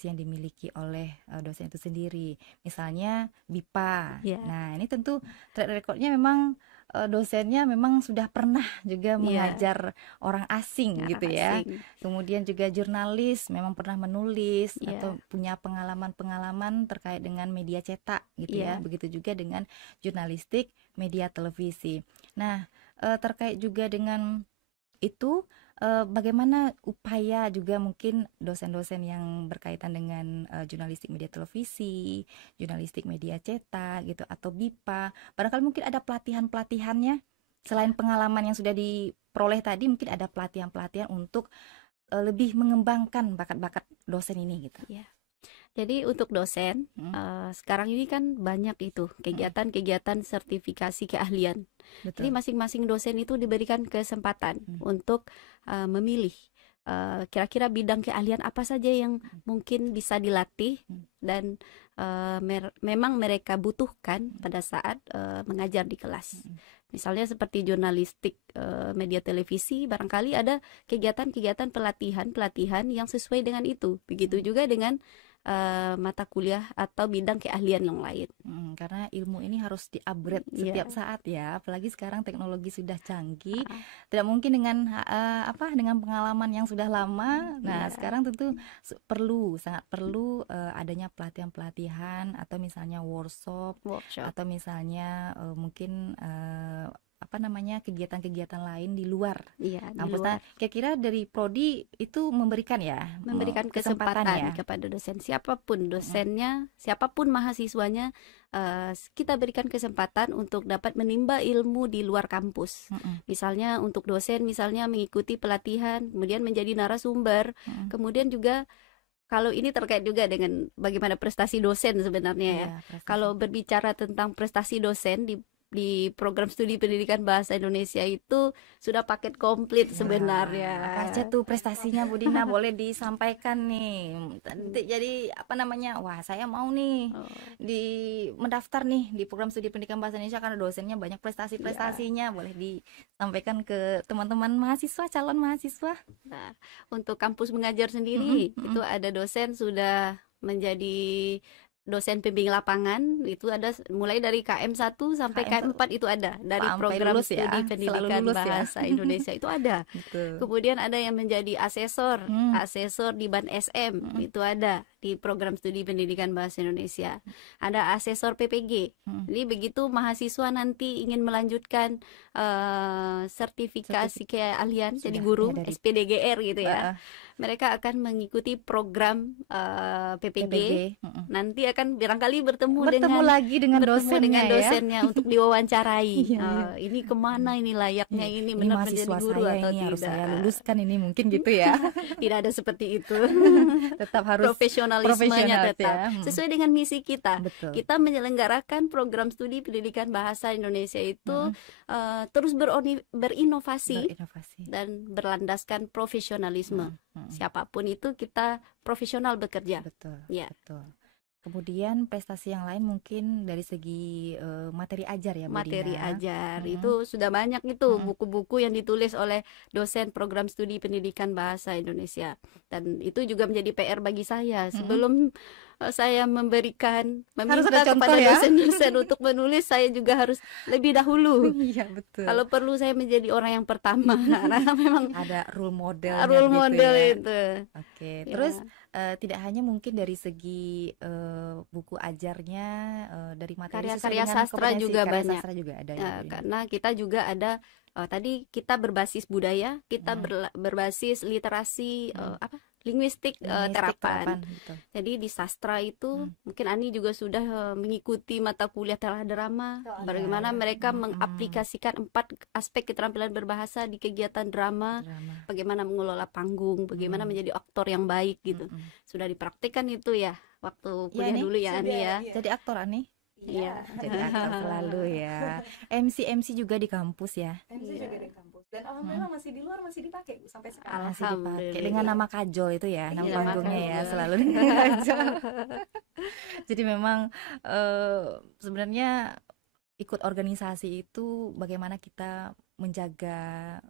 yang dimiliki oleh dosen itu sendiri. Misalnya BIPA. Nah, ini tentu track recordnya memang dosennya memang sudah pernah juga mengajar orang asing gitu ya. Kemudian juga jurnalis memang pernah menulis atau punya pengalaman-pengalaman terkait dengan media cetak gitu ya. Begitu juga dengan jurnalistik, media televisi. Nah, terkait juga dengan itu, bagaimana upaya juga mungkin dosen-dosen yang berkaitan dengan jurnalistik media televisi, jurnalistik media cetak gitu, atau BIPA, barangkali mungkin ada pelatihan-pelatihannya selain pengalaman yang sudah diperoleh tadi, mungkin ada pelatihan-pelatihan untuk lebih mengembangkan bakat-bakat dosen ini gitu. Jadi untuk dosen, sekarang ini kan banyak itu kegiatan-kegiatan sertifikasi keahlian. Jadi masing-masing dosen itu diberikan kesempatan untuk memilih kira-kira bidang keahlian apa saja yang mungkin bisa dilatih dan memang mereka butuhkan pada saat mengajar di kelas. Misalnya seperti jurnalistik media televisi, barangkali ada kegiatan-kegiatan pelatihan yang sesuai dengan itu. Begitu juga dengan mata kuliah atau bidang keahlian yang lain. Karena ilmu ini harus di-upgrade setiap saat ya, apalagi sekarang teknologi sudah canggih, tidak mungkin dengan dengan pengalaman yang sudah lama. Nah, sekarang tentu sangat perlu adanya pelatihan-pelatihan atau misalnya workshop. Atau misalnya mungkin kegiatan-kegiatan lain di luar kampus. Nah, kira-kira dari prodi itu memberikan kesempatan kepada dosen, siapapun dosennya, siapapun mahasiswanya, kita berikan kesempatan untuk dapat menimba ilmu di luar kampus. Misalnya untuk dosen, misalnya mengikuti pelatihan, kemudian menjadi narasumber, kemudian juga kalau ini terkait juga dengan bagaimana prestasi dosen sebenarnya ya. Kalau berbicara tentang prestasi dosen di program studi pendidikan bahasa Indonesia itu sudah paket komplit sebenarnya. Apa aja tuh prestasinya Bu Dina, boleh disampaikan nih. Jadi wah saya mau nih mendaftar nih di program studi pendidikan bahasa Indonesia karena dosennya banyak prestasi-prestasinya. Boleh disampaikan ke teman-teman mahasiswa, calon mahasiswa. Nah, untuk kampus mengajar sendiri itu ada dosen sudah menjadi dosen pembimbing lapangan, itu ada mulai dari KM1 sampai KM4 itu ada dari program studi pendidikan bahasa Indonesia itu ada. Kemudian ada yang menjadi asesor di BAN SM itu ada di program studi pendidikan bahasa Indonesia. Ada asesor PPG. Jadi begitu mahasiswa nanti ingin melanjutkan sertifikasi keahlian jadi guru SPDGR gitu ya. Mereka akan mengikuti program PPG. Nanti kan barangkali bertemu lagi dengan dosennya dosennya untuk diwawancarai. Iya. Ini kemana ini layaknya, ini benar menjadi mahasiswa guru saya atau ini harus tidak. saya luluskan ini, mungkin gitu ya. Tidak ada seperti itu. Tetap harus Profesionalismenya profesional tetap ya. sesuai dengan misi kita. Betul. Kita menyelenggarakan program studi pendidikan bahasa Indonesia itu terus berinovasi dan berlandaskan profesionalisme. Siapapun itu kita profesional bekerja. Betul. Ya. Betul. Kemudian prestasi yang lain mungkin dari segi materi ajar ya Bu Materi Dina. ajar itu sudah banyak itu buku-buku yang ditulis oleh dosen program studi pendidikan bahasa Indonesia, dan itu juga menjadi PR bagi saya. Sebelum saya meminta contoh kepada ya. dosen-dosen untuk menulis, saya juga harus lebih dahulu. Iya betul. Kalau perlu saya menjadi orang yang pertama karena memang ada role model itu. Oke, Ya. terus tidak hanya mungkin dari segi buku ajarnya, dari materi sesuai Karya-karya dengan sastra kompetensi. juga Karya banyak. sastra juga ada Ya, ya, Bu Dina. karena kita juga ada tadi kita berbasis budaya, kita berbasis literasi linguistik terapan. Betul. Jadi di sastra itu mungkin Ani juga sudah mengikuti mata kuliah telah drama, bagaimana mereka mengaplikasikan 4 aspek keterampilan berbahasa di kegiatan drama, bagaimana mengelola panggung, bagaimana menjadi aktor yang baik gitu. Sudah dipraktikkan itu ya waktu kuliah Ani? dulu ya Ani ya. Jadi aktor Ani? Iya. Jadi aktor selalu ya. MC juga di kampus ya. MC juga di kampus, dan alhamdulillah masih di luar, masih dipakai Bu, sampai sekarang. Masih dipakai Alhamdulillah. dengan nama Kajol itu ya, nama Iya, panggungnya nama ya, Kajol. selalu dengan Kajol. Jadi memang sebenarnya ikut organisasi itu bagaimana kita menjaga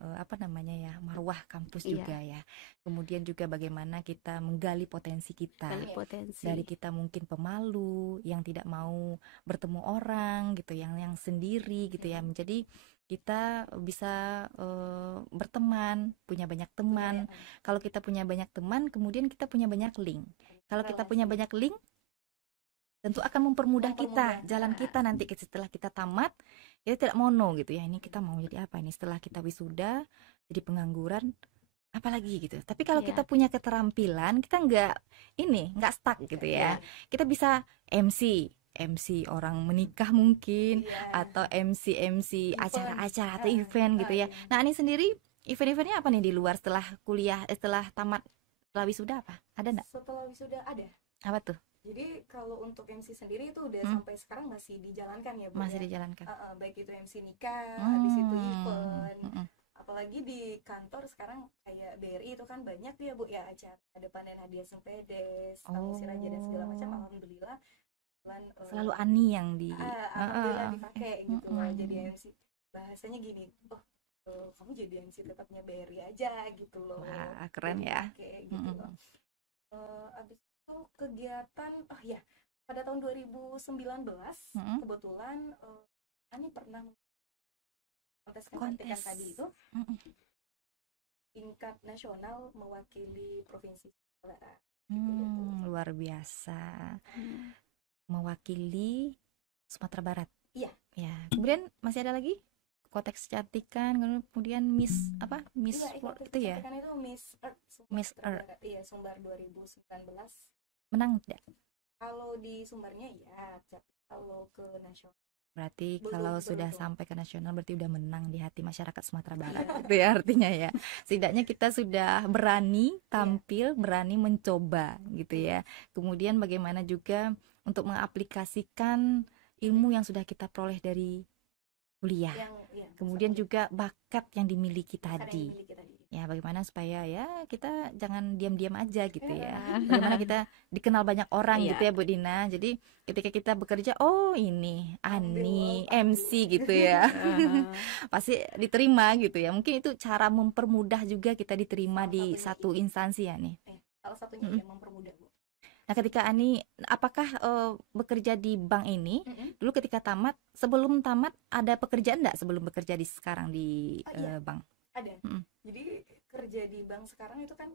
marwah kampus Iya. juga ya. Kemudian juga bagaimana kita menggali potensi kita. Kali potensi. Dari kita mungkin pemalu, yang tidak mau bertemu orang gitu, yang sendiri gitu ya. Jadi kita bisa berteman, punya banyak teman. Kalau kita punya banyak teman, kemudian kita punya banyak link. Kalau kita punya banyak link, tentu akan mempermudah kita jalan kita nanti setelah kita tamat. Kita tidak mono gitu ya, ini kita mau jadi apa ini setelah kita wisuda, jadi pengangguran apalagi gitu. Tapi kalau Iya. kita punya keterampilan, kita nggak stuck gitu ya. Kita bisa MC orang menikah mungkin, atau MC acara-acara atau event gitu ya. Nah, ini sendiri event-eventnya apa nih di luar setelah kuliah, setelah tamat, setelah wisuda apa? Ada nggak? Setelah wisuda ada. Apa tuh? Jadi kalau untuk MC sendiri itu udah sampai sekarang masih dijalankan ya Bu. Masih ya? dijalankan. Baik itu MC nikah, habis itu event. Apalagi di kantor sekarang kayak BRI itu kan banyak ya Bu ya, acara ada panen hadiah Sempedes, tamu siraja dan segala macam. Alhamdulillah selalu Ani yang alhamdulillah dipakai gitu loh jadi MC. Bahasanya gini, kamu jadi MC tetapnya BRI aja gitu loh. Wah, keren ya. Gitu loh. Abis itu kegiatan pada tahun 2019 kebetulan Ani pernah konteskan tadi itu tingkat nasional mewakili provinsi Sumatera Barat. Luar biasa. Mewakili Sumatera Barat. Iya. Ya. Kemudian masih ada lagi konteks kecantikan, kemudian Miss Miss World itu ya. Kan itu Miss Earth. Miss Earth. Iya, Sumbar 2019. Menang tidak? Kalau di Sumbarnya ya, kalau ke nasional. Berarti Belum, kalau sudah belum. sampai ke nasional berarti udah menang di hati masyarakat Sumatera Barat. Itu ya artinya ya. Setidaknya kita sudah berani tampil, berani mencoba gitu ya. Kemudian bagaimana juga untuk mengaplikasikan ilmu yang sudah kita peroleh dari kuliah. Kemudian juga bakat yang dimiliki tadi. Ya, bagaimana supaya ya kita jangan diam-diam aja gitu ya. Bagaimana kita dikenal banyak orang gitu ya Bu Dina. Jadi ketika kita bekerja, oh ini Ani MC gitu ya. Pasti diterima gitu ya. Mungkin itu cara mempermudah juga kita diterima di satu instansi ya nih. Salah satunya yang mempermudah Bu. Nah, ketika Ani apakah bekerja di bank ini dulu ketika tamat, sebelum tamat ada pekerjaan enggak sebelum bekerja di sekarang di bank? Ada. Jadi kerja di bank sekarang itu kan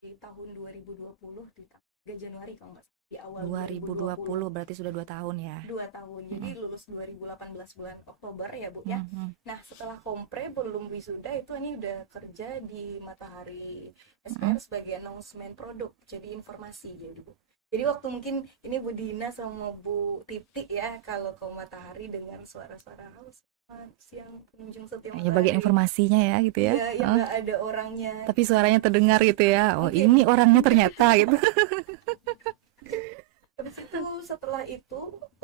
di tahun 2020 di 3 Januari kalau nggak salah, di awal 2020 berarti sudah 2 tahun ya. 2 tahun. Jadi lulus 2018 bulan Oktober ya Bu ya. Nah, setelah kompre belum wisuda itu ini udah kerja di Matahari SPR sebagai announcement produk, jadi informasi jadi Bu. Jadi waktu mungkin ini Bu Dina sama Bu Titi ya, kalau ke Matahari dengar suara-suara haus siang pengunjung setia Ya bagian Matahari. informasinya ya gitu ya. Iya, yang nggak ada orangnya. Tapi suaranya terdengar gitu ya. Oh, Mungkin. ini orangnya ternyata gitu. Habis itu setelah itu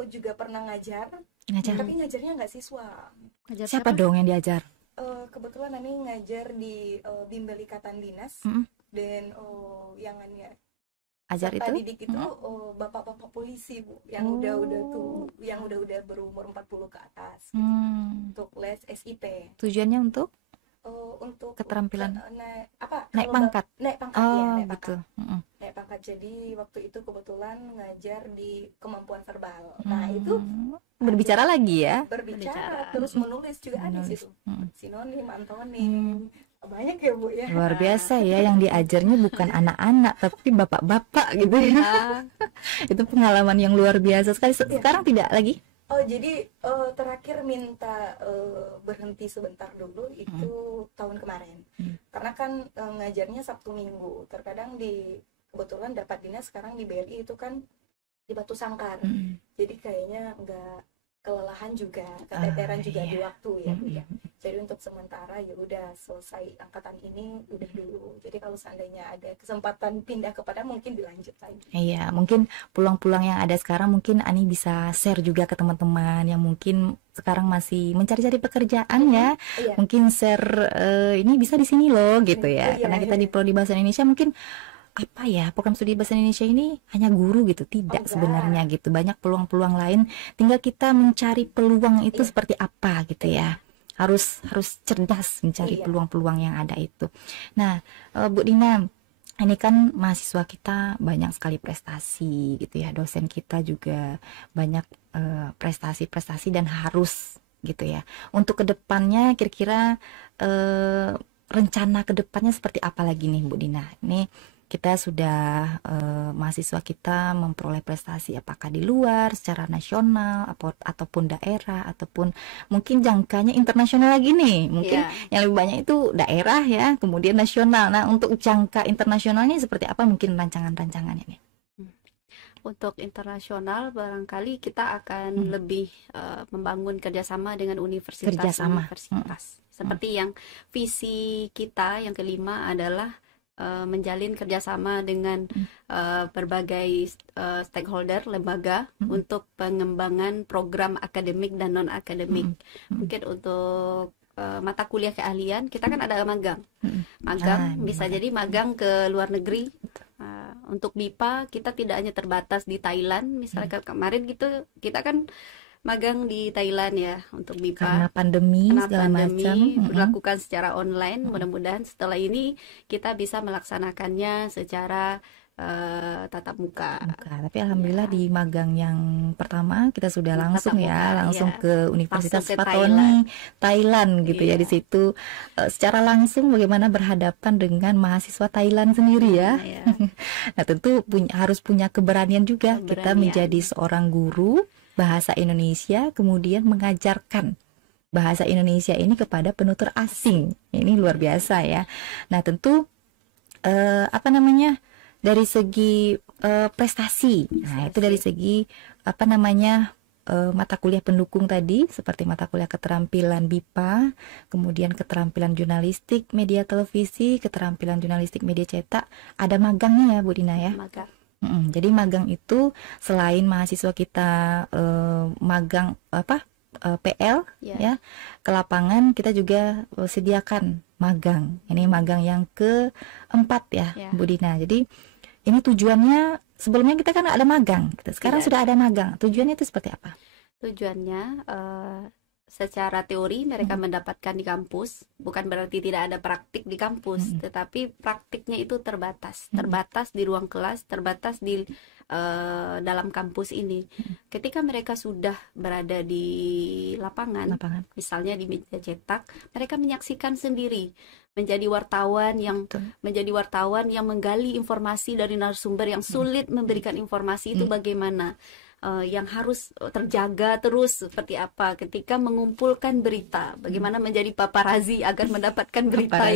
juga pernah ngajar, Ngajar. tapi ngajarnya nggak siswa. Ngajar Siapa dong yang diajar? Kebetulan Ani ngajar di Bimbel Ikatan Dinas, Mm-mm. dan yang Ani Ajar peserta itu? didik itu bapak-bapak polisi, Bu, yang Oh. udah berumur 40 ke atas gitu, Hmm. untuk les SIP. Tujuannya untuk Untuk Keterampilan. naik naik kalau pangkat. naik pangkat ya, Oh, naik gitu. pangkat. Mm-mm. Naik pangkat. Jadi waktu itu kebetulan ngajar di kemampuan verbal. Nah, itu Berbicara lagi ya. berbicara terus menulis juga ada di Menulis. situ. Mm. Sinonim, antonim. Banyak ya, Bu ya. Luar biasa ya, yang diajarnya bukan anak-anak tapi bapak-bapak gitu ya. Itu pengalaman yang luar biasa sekali. Sekarang tidak lagi. Oh, jadi terakhir minta berhenti sebentar dulu itu tahun kemarin. Karena kan ngajarnya Sabtu Minggu. Terkadang kebetulan dapat dinas sekarang di BRI itu kan di Batu Sangkar. Jadi kayaknya nggak kelelahan juga, keteteran juga di waktu ya, Bu ya. Jadi untuk sementara ya udah selesai angkatan ini udah dulu. Jadi kalau seandainya ada kesempatan pindah kepada mungkin dilanjut lagi. Iya, mungkin peluang-peluang yang ada sekarang mungkin Ani bisa share juga ke teman-teman yang mungkin sekarang masih mencari-cari pekerjaan ya. Iya. Mungkin share ini bisa di sini loh gitu ya. Iya, Karena kita iya. di Prodi Bahasa Indonesia mungkin apa ya, program studi bahasa Indonesia ini hanya guru gitu, tidak Enggak. sebenarnya gitu. Banyak peluang-peluang lain, tinggal kita mencari peluang itu Iya. seperti apa gitu ya. Harus cerdas mencari Iya. peluang-peluang yang ada itu. Nah, Bu Dina, ini kan mahasiswa kita banyak sekali prestasi gitu ya, dosen kita juga banyak prestasi-prestasi dan harus gitu ya. Untuk kedepannya kira-kira rencana kedepannya seperti apa lagi nih Bu Dina? Ini kita sudah mahasiswa kita memperoleh prestasi apakah di luar secara nasional ataupun daerah ataupun mungkin jangkanya internasional lagi nih, mungkin yang lebih banyak itu daerah ya, kemudian nasional. Nah, untuk jangka internasionalnya seperti apa mungkin rancangan-rancangannya nih? Untuk internasional barangkali kita akan lebih membangun kerjasama dengan universitas-universitas. Seperti yang visi kita yang kelima adalah menjalin kerjasama dengan berbagai stakeholder, lembaga untuk pengembangan program akademik dan non-akademik. Mungkin untuk mata kuliah keahlian, kita kan ada magang. Bisa jadi magang ke luar negeri. Untuk BIPA, kita tidak hanya terbatas di Thailand. Misalnya kemarin gitu, kita kan magang di Thailand ya untuk BIPA. Karena pandemi segala macam berlakukan secara online. Mudah-mudahan setelah ini kita bisa melaksanakannya secara tatap muka. Tapi alhamdulillah di magang yang pertama kita sudah langsung langsung ke Universitas Fatoni Thailand gitu ya. Di situ secara langsung bagaimana berhadapan dengan mahasiswa Thailand sendiri ya. Nah, tentu harus punya keberanian juga kita menjadi seorang guru bahasa Indonesia, kemudian mengajarkan bahasa Indonesia ini kepada penutur asing. Ini luar biasa ya. Nah, tentu dari segi prestasi. Nah, itu dari segi mata kuliah pendukung tadi, seperti mata kuliah keterampilan BIPA, kemudian keterampilan jurnalistik media televisi, keterampilan jurnalistik media cetak, ada magangnya ya Bu Dina ya. Jadi magang itu selain mahasiswa kita magang PL ya ke lapangan, kita juga sediakan magang. Ini magang yang keempat ya Bu Dina. Jadi ini tujuannya, sebelumnya kita kan ada magang, sekarang sudah ada magang. Tujuannya itu seperti apa? Tujuannya secara teori mereka mendapatkan di kampus, bukan berarti tidak ada praktik di kampus, tetapi praktiknya itu terbatas di ruang kelas, terbatas di dalam kampus ini. Ketika mereka sudah berada di lapangan, misalnya di media cetak, mereka menyaksikan sendiri, menjadi wartawan yang menggali informasi dari narasumber yang sulit memberikan informasi itu bagaimana. yang harus terjaga terus seperti apa ketika mengumpulkan berita, bagaimana menjadi paparazi agar mendapatkan berita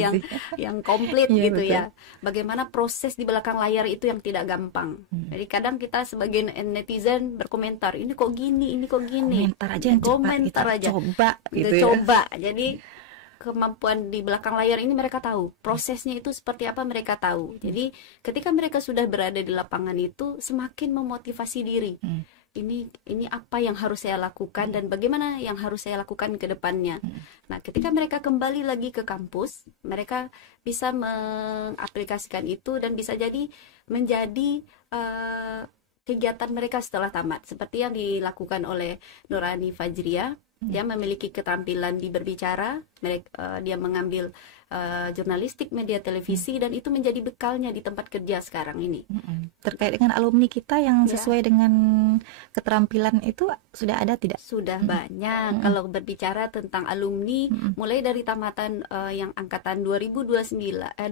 yang komplit Iya, gitu betul. ya. Bagaimana proses di belakang layar itu yang tidak gampang. Jadi kadang kita sebagai netizen berkomentar, ini kok gini, ini kok gini. Komentar aja yang cepat, Komentar kita aja. coba gitu ya. Coba. Jadi kemampuan di belakang layar ini mereka tahu, prosesnya itu seperti apa mereka tahu. Jadi ketika mereka sudah berada di lapangan itu semakin memotivasi diri. Ini apa yang harus saya lakukan dan bagaimana yang harus saya lakukan ke depannya. Nah, ketika mereka kembali lagi ke kampus, mereka bisa mengaplikasikan itu dan bisa jadi menjadi kegiatan mereka setelah tamat, seperti yang dilakukan oleh Nurani Fajria. Dia memiliki keterampilan di berbicara, dia mengambil jurnalistik media televisi dan itu menjadi bekalnya di tempat kerja sekarang ini. Terkait dengan alumni kita yang sesuai dengan keterampilan itu sudah ada tidak? Sudah banyak. Kalau berbicara tentang alumni, mulai dari tamatan yang angkatan 2009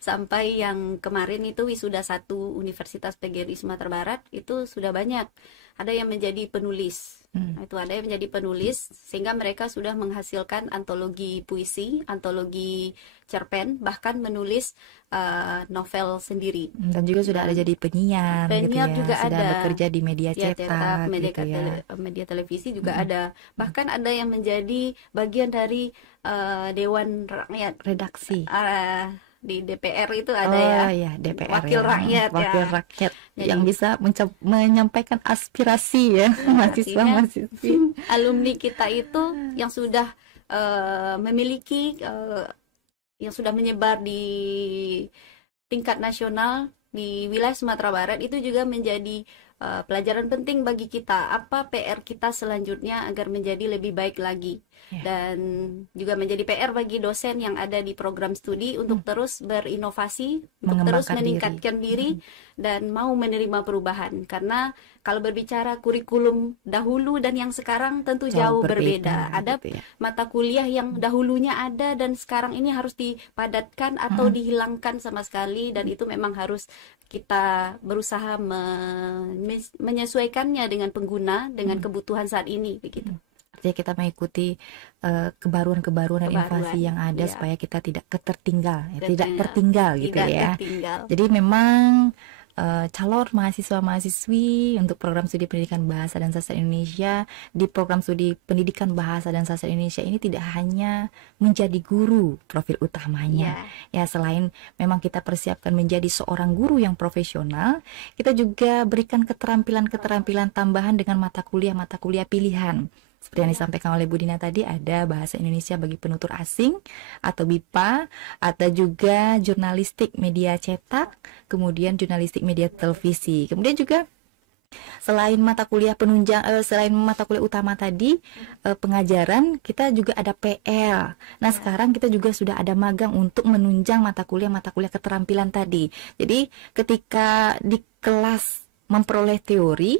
sampai yang kemarin itu wisuda 1 Universitas PGRI Sumatera Barat, itu sudah banyak. Ada yang menjadi penulis. Itu ada yang menjadi penulis sehingga mereka sudah menghasilkan antologi puisi, antologi cerpen, bahkan menulis novel sendiri. Dan juga sudah ada jadi penyiar gitu ya. Juga sudah ada bekerja di media cetak media, gitu ya. Media televisi juga ada. Bahkan ada yang menjadi bagian dari Dewan Rakyat, Redaksi. di DPR itu ada DPR wakil rakyat wakil rakyat yang bisa menyampaikan aspirasi ya mahasiswa-mahasiswi. Alumni kita itu yang sudah memiliki yang sudah menyebar di tingkat nasional di wilayah Sumatera Barat itu juga menjadi pelajaran penting bagi kita. Apa PR kita selanjutnya agar menjadi lebih baik lagi. Dan juga menjadi PR bagi dosen yang ada di program studi untuk terus berinovasi, untuk terus meningkatkan diri dan mau menerima perubahan. Karena kalau berbicara kurikulum dahulu dan yang sekarang tentu jauh berbeda. Ada gitu ya. mata kuliah yang dahulunya ada dan sekarang ini harus dipadatkan atau dihilangkan sama sekali, dan itu memang harus kita berusaha menyesuaikannya dengan pengguna, dengan kebutuhan saat ini begitu. Artinya kita mengikuti kebaruan-kebaruan dan inovasi yang ada supaya kita tidak tertinggal gitu ya. Jadi memang calon mahasiswa-mahasiswi untuk program studi pendidikan bahasa dan sastra Indonesia di program studi pendidikan bahasa dan sastra Indonesia ini tidak hanya menjadi guru profil utamanya. Ya, selain memang kita persiapkan menjadi seorang guru yang profesional, kita juga berikan keterampilan-keterampilan tambahan dengan mata kuliah pilihan. Seperti yang disampaikan oleh Bu Dina tadi, ada bahasa Indonesia bagi penutur asing atau BIPA, ada juga jurnalistik media cetak, kemudian jurnalistik media televisi. Kemudian juga selain mata kuliah penunjang, selain mata kuliah utama tadi, pengajaran, kita juga ada PL. Nah, sekarang kita juga sudah ada magang untuk menunjang mata kuliah keterampilan tadi. Jadi ketika di kelas memperoleh teori,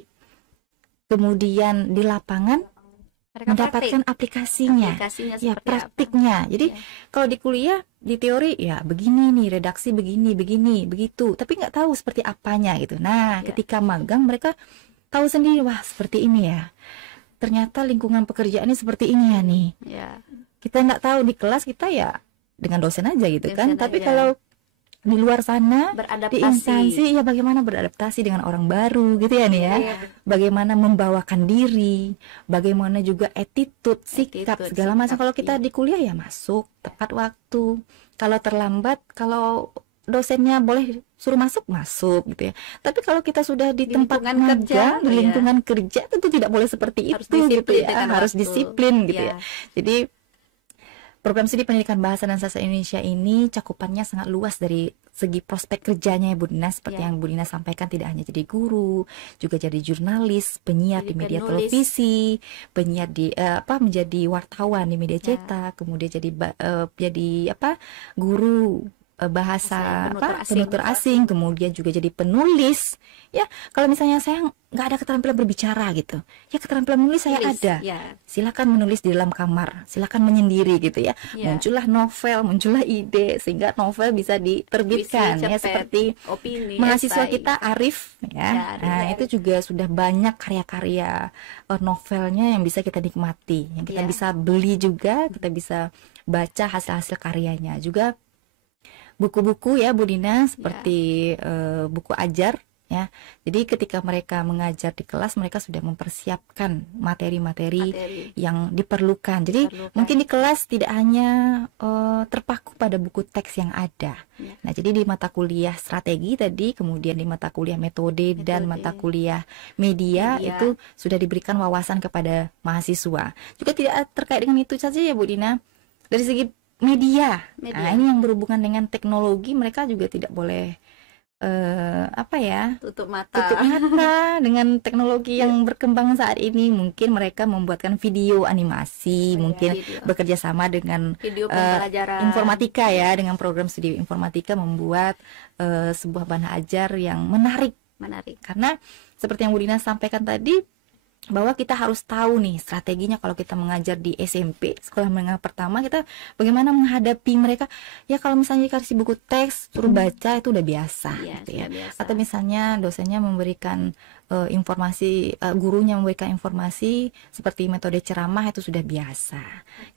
kemudian di lapangan mendapatkan aplikasinya ya, praktiknya. Jadi kalau di kuliah, di teori ya begini nih, redaksi begini begitu, tapi nggak tahu seperti apanya gitu. Nah, ketika magang mereka tahu sendiri, wah seperti ini ya, ternyata lingkungan pekerjaannya seperti ini ya nih. Kita nggak tahu di kelas, kita ya dengan dosen aja gitu kan, tapi kalau di luar sana di instansi ya bagaimana beradaptasi dengan orang baru gitu ya nih ya. Bagaimana membawakan diri, bagaimana juga attitude, sikap segala macam. Kalau kita di kuliah ya masuk tepat waktu. Kalau terlambat, kalau dosennya boleh suruh masuk gitu ya. Tapi kalau kita sudah di tempat kerja, di lingkungan kerja, tentu tidak boleh seperti itu gitu ya. Harus disiplin gitu ya. Jadi program studi pendidikan bahasa dan sastra Indonesia ini cakupannya sangat luas dari segi prospek kerjanya ya Bu Dina. Seperti yang Bu Dina sampaikan, tidak hanya jadi guru, juga jadi jurnalis, penyiar di media televisi, penyiar di menjadi wartawan di media cetak, kemudian jadi guru bahasa Penutur penutur asing, kemudian juga jadi penulis. Ya, kalau misalnya saya nggak ada keterampilan berbicara gitu, ya keterampilan menulis saya Tulis, ada. ya. Silakan menulis di dalam kamar, silakan menyendiri gitu ya. Ya. Muncullah novel, muncullah ide, sehingga novel bisa diterbitkan Puisi, ya, cerpen, seperti opini, mahasiswa esai. kita Arif ya. Ya, Arif. Nah, itu juga sudah banyak karya-karya novelnya yang bisa kita nikmati, yang kita Ya. bisa beli juga, kita bisa baca hasil-hasil karyanya. Juga buku-buku ya Bu Dina, seperti buku ajar ya. Jadi ketika mereka mengajar di kelas, mereka sudah mempersiapkan materi-materi yang diperlukan. Jadi mungkin di kelas tidak hanya terpaku pada buku teks yang ada. Ya. Nah, jadi di mata kuliah strategi tadi, kemudian di mata kuliah metode dan mata kuliah media itu sudah diberikan wawasan kepada mahasiswa. Juga tidak terkait dengan itu saja ya Bu Dina. Dari segi media. Nah, ini yang berhubungan dengan teknologi, mereka juga tidak boleh tutup mata dengan teknologi yang berkembang saat ini. Mungkin mereka membuatkan video animasi, mungkin bekerja sama dengan video pembelajaran informatika ya, dengan program studi informatika, membuat sebuah bahan ajar yang menarik. Karena seperti yang Bu Dina sampaikan tadi, bahwa kita harus tahu nih strateginya kalau kita mengajar di SMP, sekolah menengah pertama, kita bagaimana menghadapi mereka. Ya kalau misalnya dikasih buku teks suruh baca itu udah biasa gitu ya. Biasa. Atau misalnya dosennya memberikan informasi, gurunya memberikan informasi seperti metode ceramah, itu sudah biasa.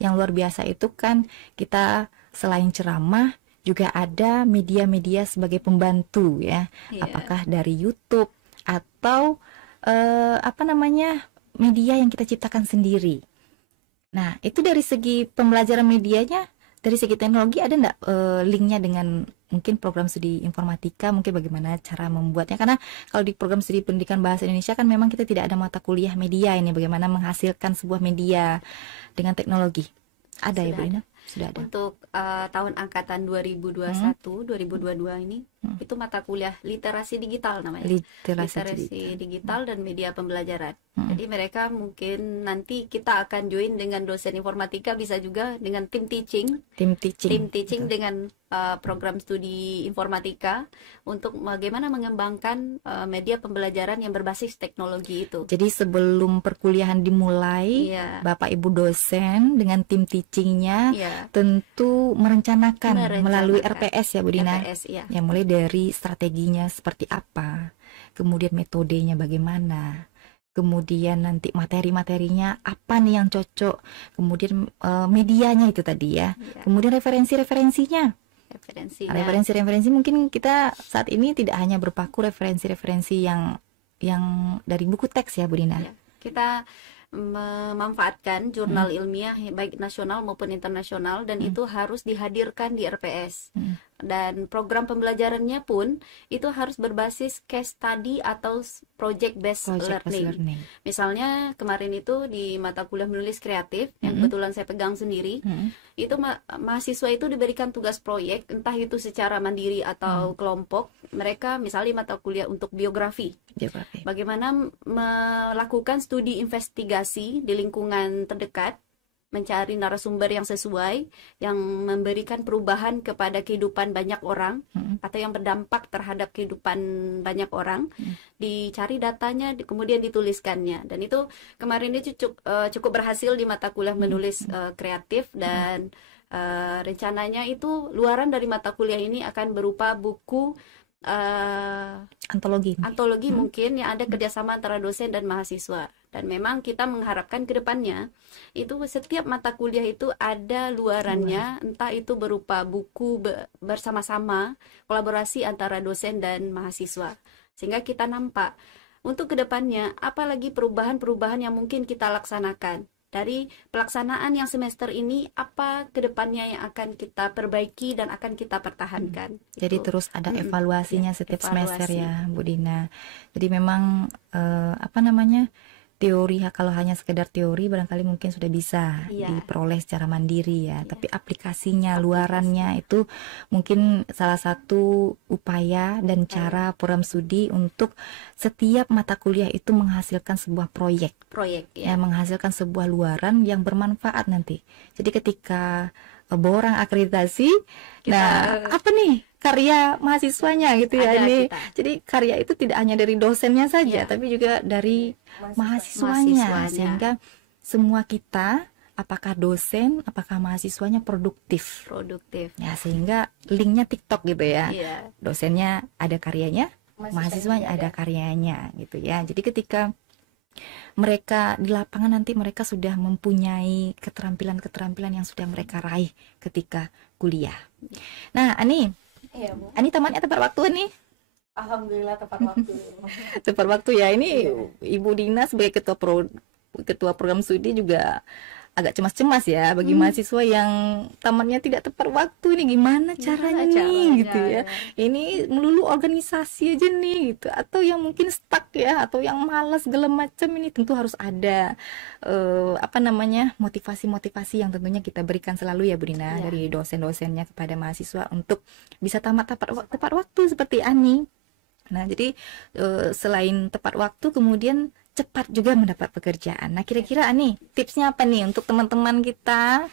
Yang luar biasa itu kan kita selain ceramah juga ada media-media sebagai pembantu ya. Apakah dari YouTube atau media yang kita ciptakan sendiri. Nah, itu dari segi pembelajaran medianya, dari segi teknologi ada enggak linknya dengan mungkin program studi informatika, mungkin bagaimana cara membuatnya? Karena kalau di program studi pendidikan bahasa Indonesia kan memang kita tidak ada mata kuliah media ini, bagaimana menghasilkan sebuah media dengan teknologi. Ada ya Bu Dina? Sudah ada. Untuk tahun angkatan 2021-2022 ini itu mata kuliah literasi digital namanya. Literasi digital dan media pembelajaran. Jadi mereka mungkin nanti kita akan join dengan dosen informatika, bisa juga dengan tim teaching dengan program studi informatika untuk bagaimana mengembangkan media pembelajaran yang berbasis teknologi itu. Jadi sebelum perkuliahan dimulai, Bapak Ibu dosen dengan tim teachingnya tentu merencanakan melalui RPS ya Bu Dina. RPS, ya, mulai dari strateginya seperti apa, kemudian metodenya bagaimana, kemudian nanti materi-materinya apa nih yang cocok, kemudian medianya itu tadi ya, kemudian referensi-referensinya. Referensi mungkin kita saat ini tidak hanya berpaku referensi-referensi yang dari buku teks ya Bu Dina. Kita memanfaatkan jurnal ilmiah baik nasional maupun internasional, dan itu harus dihadirkan di RPS. Dan program pembelajarannya pun itu harus berbasis case study atau project based learning. Misalnya kemarin itu di mata kuliah menulis kreatif yang kebetulan saya pegang sendiri, itu mahasiswa itu diberikan tugas proyek, entah itu secara mandiri atau kelompok. Mereka misalnya mata kuliah untuk biografi. Bagaimana melakukan studi investigasi di lingkungan terdekat, mencari narasumber yang sesuai, yang memberikan perubahan kepada kehidupan banyak orang atau yang berdampak terhadap kehidupan banyak orang, dicari datanya, kemudian dituliskannya. Dan itu kemarin itu cukup berhasil di mata kuliah menulis kreatif, dan rencananya itu luaran dari mata kuliah ini akan berupa buku antologi mungkin yang ada kerjasama antara dosen dan mahasiswa. Dan memang kita mengharapkan ke depannya itu setiap mata kuliah itu ada luarannya, entah itu berupa buku bersama-sama, kolaborasi antara dosen dan mahasiswa, sehingga kita nampak untuk ke depannya apalagi perubahan-perubahan yang mungkin kita laksanakan. Dari pelaksanaan yang semester ini, apa kedepannya yang akan kita perbaiki dan akan kita pertahankan. Jadi terus ada evaluasinya setiap semester ya Bu Dina. Jadi memang teori, kalau hanya sekedar teori barangkali mungkin sudah bisa diperoleh secara mandiri ya. Tapi aplikasinya, luarannya itu mungkin salah satu upaya dan cara program studi untuk setiap mata kuliah itu menghasilkan sebuah proyek ya, menghasilkan sebuah luaran yang bermanfaat nanti. Jadi ketika borang akreditasi. Kita- Nah, apa nih karya mahasiswanya gitu ya Ada ini. kita. Jadi karya itu tidak hanya dari dosennya saja, Iya. tapi juga dari mahasiswanya. Mahasiswanya. Sehingga semua kita, apakah dosen, apakah mahasiswanya produktif. Produktif. Ya, sehingga linknya TikTok gitu ya. Iya. Dosennya ada karyanya, mahasiswanya ada karyanya gitu ya. Jadi ketika mereka di lapangan nanti mereka sudah mempunyai keterampilan-keterampilan yang sudah mereka raih ketika kuliah. Nah, Ani Iya, Bu. tamatnya tepat waktu nih. Alhamdulillah tepat waktu. Tepat waktu ya. Ini Ibu Dina sebagai ketua program studi juga agak cemas-cemas ya bagi mahasiswa yang tamatnya tidak tepat waktu nih, gimana caranya nih gitu ya. Ini melulu organisasi aja nih gitu, atau yang mungkin stuck ya, atau yang malas segala macam, ini tentu harus ada motivasi-motivasi yang tentunya kita berikan selalu ya Bu Dina, Ya. dari dosen-dosennya kepada mahasiswa untuk bisa tamat tepat waktu seperti Ani. Nah, jadi selain tepat waktu, kemudian cepat juga mendapat pekerjaan. Nah, kira-kira Ani, tipsnya apa nih untuk teman-teman kita?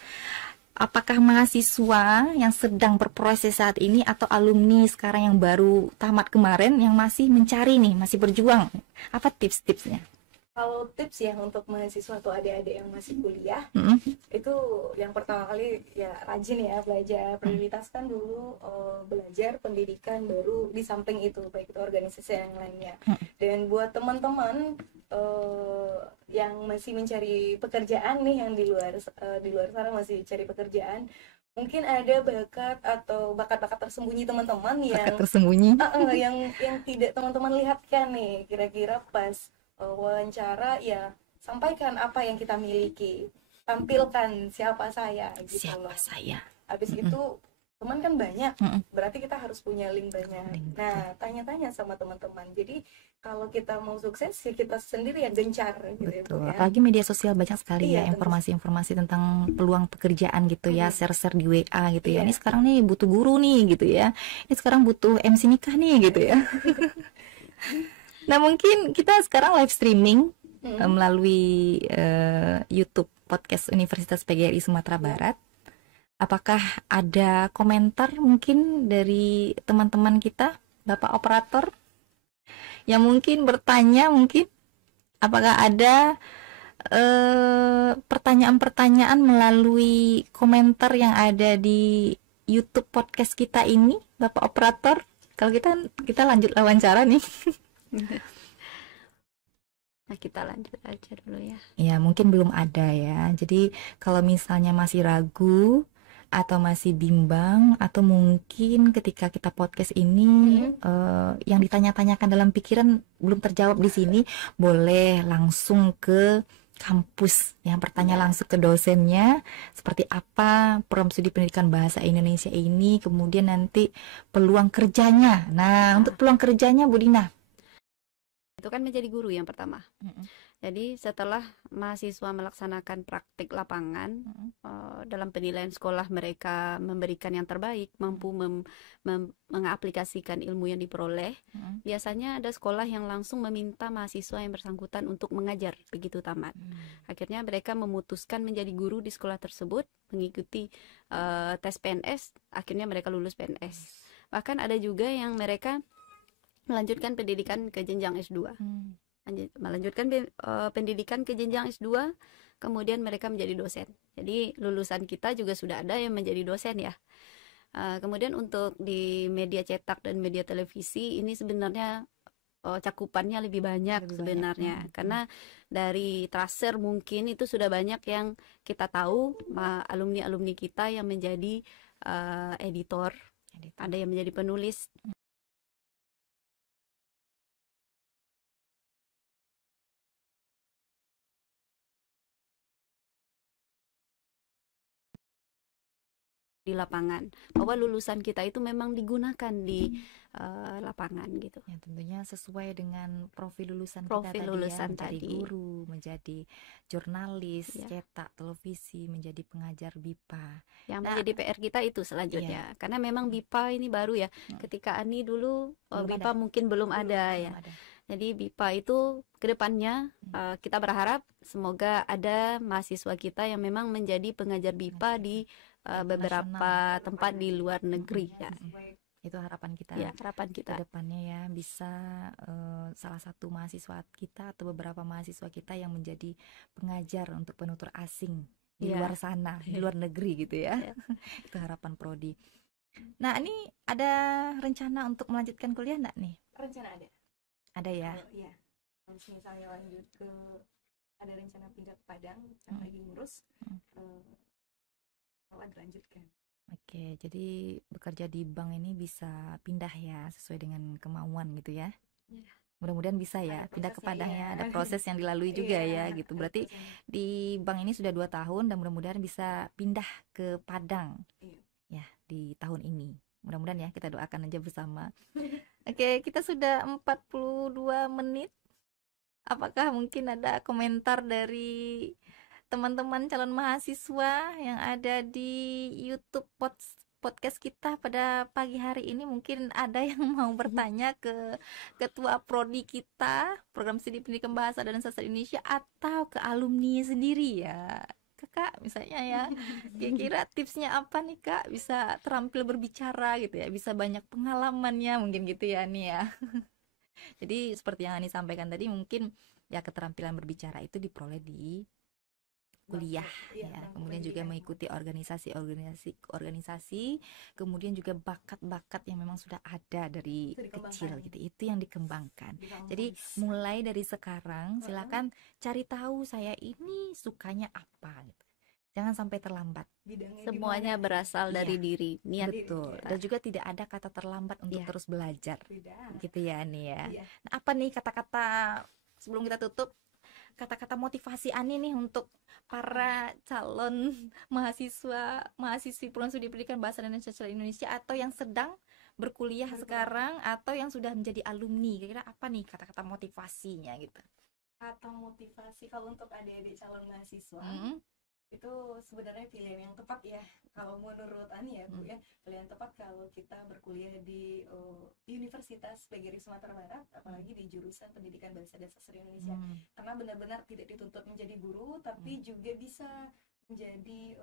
Apakah mahasiswa yang sedang berproses saat ini atau alumni sekarang yang baru tamat kemarin yang masih mencari nih, masih berjuang? Apa tips-tipsnya? Kalau tips ya untuk mahasiswa atau adik-adik yang masih kuliah, itu yang pertama kali ya rajin ya belajar, prioritaskan dulu belajar pendidikan, baru di samping itu baik itu organisasi yang lainnya. Dan buat teman-teman yang masih mencari pekerjaan nih, yang di luar sana masih cari pekerjaan, mungkin ada bakat atau bakat-bakat tersembunyi teman-teman yang Bakat tersembunyi. yang tidak teman-teman lihatkan nih, kira-kira pas wawancara ya sampaikan apa yang kita miliki, tampilkan siapa saya gitu Siapa loh. saya? Habis itu teman kan banyak, berarti kita harus punya link banyak. Link, Nah, tanya-tanya sama teman-teman. Jadi kalau kita mau sukses ya kita sendiri yang gencar gitu ya, Betul. Bu, ya. Apalagi media sosial banyak sekali Iya, ya tentu. informasi-informasi tentang peluang pekerjaan gitu ya, share-share di WA gitu ya. Iya. Ini sekarang nih butuh guru nih gitu ya. Ini sekarang butuh MC nikah nih gitu ya. Nah, mungkin kita sekarang live streaming melalui YouTube podcast Universitas PGRI Sumatera Barat. Apakah ada komentar mungkin dari teman-teman kita, Bapak Operator, yang mungkin bertanya, mungkin apakah ada pertanyaan-pertanyaan melalui komentar yang ada di YouTube podcast kita ini, Bapak Operator? Kalau kita lanjut wawancara nih. Nah, kita lanjut aja dulu ya. Ya, mungkin belum ada ya. Jadi kalau misalnya masih ragu atau masih bimbang, atau mungkin ketika kita podcast ini yang ditanya-tanyakan dalam pikiran belum terjawab di sini, boleh langsung ke kampus yang bertanya langsung ke dosennya seperti apa program studi pendidikan bahasa Indonesia ini, kemudian nanti peluang kerjanya. Nah, untuk peluang kerjanya Bu Dina, Itu kan menjadi guru yang pertama. Jadi setelah mahasiswa melaksanakan praktik lapangan, dalam penilaian sekolah mereka memberikan yang terbaik, mampu mengaplikasikan ilmu yang diperoleh, biasanya ada sekolah yang langsung meminta mahasiswa yang bersangkutan untuk mengajar begitu tamat. Akhirnya mereka memutuskan menjadi guru di sekolah tersebut, mengikuti tes PNS, akhirnya mereka lulus PNS. Bahkan ada juga yang mereka melanjutkan pendidikan ke jenjang S2. Melanjutkan pendidikan ke jenjang S2, kemudian mereka menjadi dosen. Jadi lulusan kita juga sudah ada yang menjadi dosen ya. Kemudian untuk di media cetak dan media televisi ini sebenarnya cakupannya lebih banyak sebenarnya. Karena dari tracer mungkin itu sudah banyak yang kita tahu, alumni-alumni kita yang menjadi editor, ada yang menjadi penulis. Di lapangan, bahwa lulusan kita itu memang digunakan di lapangan gitu. Ya, tentunya sesuai dengan profil lulusan Profil kita tadi lulusan ya, menjadi tadi. guru, menjadi jurnalis, Ya. cetak, televisi, menjadi pengajar BIPA. Yang Nah, menjadi PR kita itu selanjutnya, karena memang BIPA ini baru ya. Ketika Ani dulu Belum BIPA ada. mungkin belum ada ya. Belum ada. Jadi BIPA itu kedepannya kita berharap semoga ada mahasiswa kita yang memang menjadi pengajar BIPA di beberapa tempat di luar negeri ya. Itu harapan kita. Ya, harapan Ke kita. depannya ya bisa salah satu mahasiswa kita atau beberapa mahasiswa kita yang menjadi pengajar untuk penutur asing di Ya. luar sana, di luar negeri gitu ya. Ya. Itu harapan Prodi. Nah, ini ada rencana untuk melanjutkan kuliah enggak nih? Rencana ada. Ada ya. Iya. Kalau misalnya lanjut ke ada rencana pindah ke Padang yang lagi ngurus, kalau dilanjutkan. Oke, jadi bekerja di bank ini bisa pindah ya sesuai dengan kemauan gitu ya. Iya. Mudah-mudahan bisa ya Ada pindah ke prosesnya, Padang iya. ya. Ada proses yang dilalui juga ya Iya, gitu. ada Berarti prosesnya. di bank ini sudah 2 tahun dan mudah-mudahan bisa pindah ke Padang Iya. ya di tahun ini. Mudah-mudahan ya, kita doakan aja bersama. Oke, kita sudah 42 menit. Apakah mungkin ada komentar dari teman-teman calon mahasiswa yang ada di YouTube podcast kita pada pagi hari ini? Mungkin ada yang mau bertanya ke ketua prodi kita, program studi pendidikan bahasa dan sastra Indonesia, atau ke alumni sendiri ya, Kakak misalnya ya. Kira-kira tipsnya apa nih Kak, bisa terampil berbicara gitu ya, bisa banyak pengalamannya mungkin gitu ya nih ya. Jadi seperti yang Ani sampaikan tadi, mungkin ya keterampilan berbicara itu diperoleh di kuliah Iya, ya, bangku kemudian juga pendidikan. mengikuti organisasi, kemudian juga bakat-bakat yang memang sudah ada dari Itu dikembangkan. kecil gitu, itu yang dikembangkan. Di kampus. Jadi mulai dari sekarang silakan cari tahu saya ini sukanya apa gitu. Jangan sampai terlambat. Bidangnya di Semuanya mana? berasal dari Iya. diri, niat Diri. Betul. Iya. Dan juga tidak ada kata terlambat untuk Iya. terus belajar. Tidak. Gitu ya nih ya. Iya. Nah, apa nih kata-kata sebelum kita tutup, kata-kata motivasi Ani nih untuk para calon mahasiswi program studi pendidikan bahasa dan sastra Indonesia, atau yang sedang berkuliah sekarang, atau yang sudah menjadi alumni. Kira-kira apa nih kata-kata motivasinya gitu? Atau motivasi kalau untuk adik-adik calon mahasiswa, Hmm. itu sebenarnya pilihan yang tepat ya. Kalau menurut Ani ya Bu ya, pilihan tepat kalau kita berkuliah di Universitas PGRI Sumatera Barat, apalagi di jurusan Pendidikan Bahasa dan Sastra Indonesia. Hmm. Karena benar-benar tidak dituntut menjadi guru, tapi juga bisa menjadi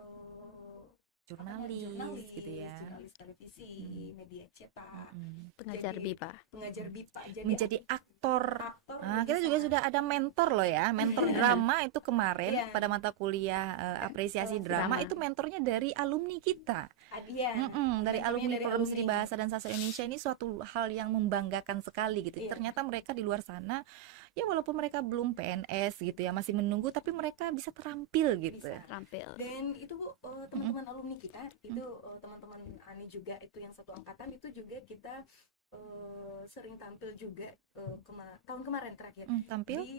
Jurnalis gitu ya. jurnalis televisi, media cetak, Hmm. pengajar Jadi, BIPA. pengajar BIPA, jadi Menjadi aktor. aktor. Nah, kita bisa. juga sudah ada mentor loh ya, mentor drama itu kemarin Iya. pada mata kuliah apresiasi drama, drama. itu mentornya dari alumni kita. Iya. Dari Mentornya alumni dari program studi alumni. bahasa dan sastra Indonesia. Ini suatu hal yang membanggakan sekali gitu. Iya. Ternyata mereka di luar sana ya, walaupun mereka belum PNS gitu ya, masih menunggu, tapi mereka bisa terampil gitu. Bisa. Terampil. Dan itu Bu, teman-teman alumni kita itu teman-teman Ani juga itu yang satu angkatan itu juga kita sering tampil juga tahun kemarin terakhir Tampil di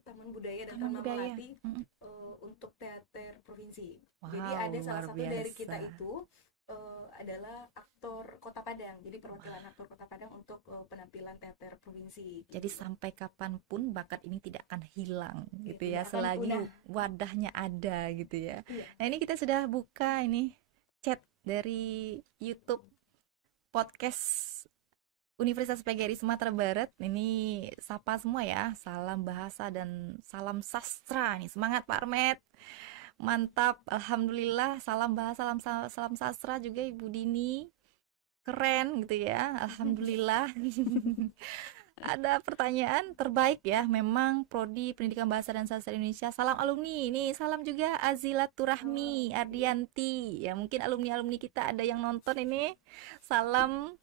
Taman Budaya dan Taman Taman Budaya. Melati Mm-mm. untuk teater provinsi. Wow, Jadi ada salah luar satu dari kita biasa. itu adalah aktor Kota Padang. Jadi perwakilan aktor Kota Padang untuk penampilan teater provinsi. Jadi sampai kapanpun bakat ini tidak akan hilang gitu Tidak ya, akan selagi punah. wadahnya ada gitu ya. Iya. Nah, ini kita sudah buka ini chat dari YouTube podcast Universitas PGRI Sumatera Barat. Ini sapa semua ya, salam bahasa dan salam sastra nih. Semangat Pak Armet, mantap, alhamdulillah. Salam bahasa, salam sastra juga Ibu Dini, keren gitu ya, alhamdulillah. Ada pertanyaan terbaik ya, memang Prodi Pendidikan Bahasa dan Sastra Indonesia. Salam alumni, ini salam juga Azilaturahmi Ardianti. Ya mungkin alumni-alumni kita ada yang nonton ini. Salam.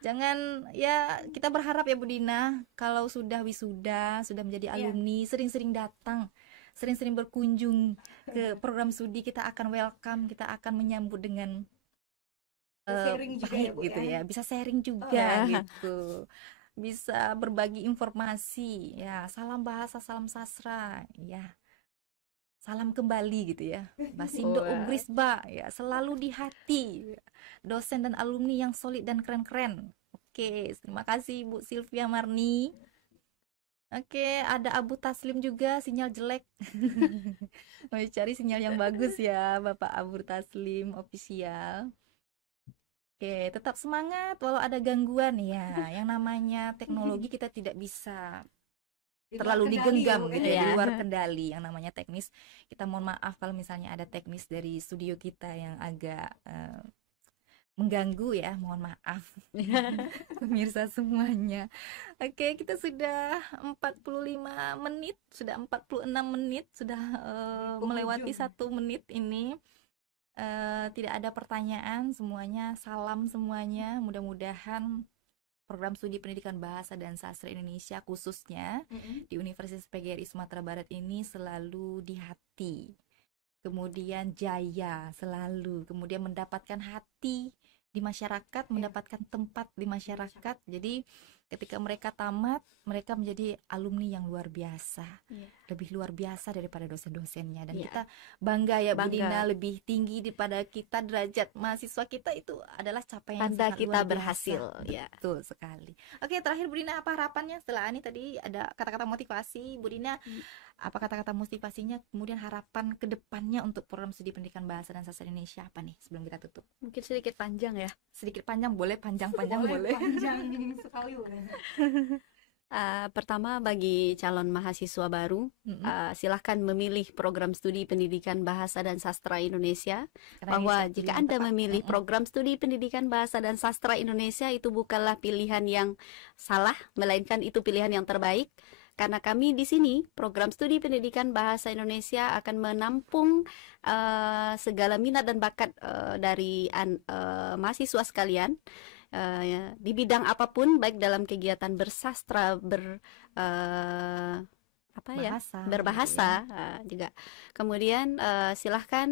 Jangan ya, kita berharap ya Bu Dina, kalau sudah wisuda, sudah menjadi alumni, sering-sering datang, sering-sering berkunjung ke program studi. Kita akan welcome, kita akan menyambut dengan Sharing juga baik ya, Bu, gitu ya. ya, bisa sharing juga gitu, bisa berbagi informasi ya. Salam bahasa, salam sastra ya, salam kembali gitu ya. Basindo Wah. Ugrisba ya, selalu di hati, dosen dan alumni yang solid dan keren-keren. Oke, terima kasih Bu Sylvia Marni. Oke, ada Abu Taslim juga, sinyal jelek. Mau cari sinyal yang bagus ya Bapak Abu Taslim official. Oke, tetap semangat walau ada gangguan ya. Yang namanya teknologi kita tidak bisa terlalu digenggam gitu ya, di luar kendali yang namanya teknis. Kita mohon maaf kalau misalnya ada teknis dari studio kita yang agak mengganggu ya, mohon maaf pemirsa semuanya. Oke, kita sudah 45 menit, sudah 46 menit, sudah melewati 1 menit ini. Tidak ada pertanyaan, semuanya salam semuanya. Mudah-mudahan program studi pendidikan bahasa dan sastra Indonesia khususnya di Universitas PGRI Sumatera Barat ini selalu di hati, kemudian jaya selalu, kemudian mendapatkan hati di masyarakat, mendapatkan tempat di masyarakat. Jadi ketika mereka tamat, mereka menjadi alumni yang luar biasa, lebih luar biasa daripada dosen-dosennya. Dan kita bangga ya, Bu Dina, lebih tinggi daripada kita, derajat mahasiswa kita itu adalah capaian tanda sangat kita luar berhasil. biasa. Betul sekali. Oke, terakhir Bu Dina, apa harapannya setelah ini tadi ada kata-kata motivasi, Bu Dina? Apa kata-kata motivasinya, kemudian harapan ke depannya untuk program studi pendidikan bahasa dan sastra Indonesia apa nih sebelum kita tutup? Mungkin sedikit panjang ya. Sedikit panjang boleh, panjang-panjang boleh. Panjang sekali boleh. Pertama, bagi calon mahasiswa baru, silahkan memilih program studi pendidikan bahasa dan sastra Indonesia. Bahwa jika Anda memilih program studi pendidikan bahasa dan sastra Indonesia, itu bukanlah pilihan yang salah, melainkan itu pilihan yang terbaik. Karena kami di sini, program studi pendidikan bahasa Indonesia akan menampung segala minat dan bakat dari mahasiswa sekalian di bidang apapun, baik dalam kegiatan bersastra, berbahasa juga. Kemudian silahkan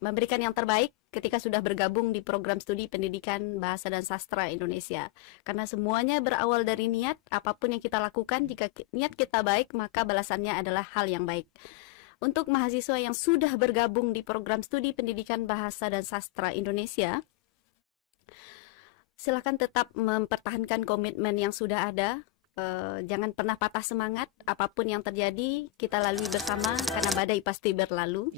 memberikan yang terbaik ketika sudah bergabung di program studi pendidikan bahasa dan sastra Indonesia. Karena semuanya berawal dari niat. Apapun yang kita lakukan, jika niat kita baik, maka balasannya adalah hal yang baik. Untuk mahasiswa yang sudah bergabung di program studi pendidikan bahasa dan sastra Indonesia, silakan tetap mempertahankan komitmen yang sudah ada. Jangan pernah patah semangat. Apapun yang terjadi, kita lalui bersama, karena badai pasti berlalu.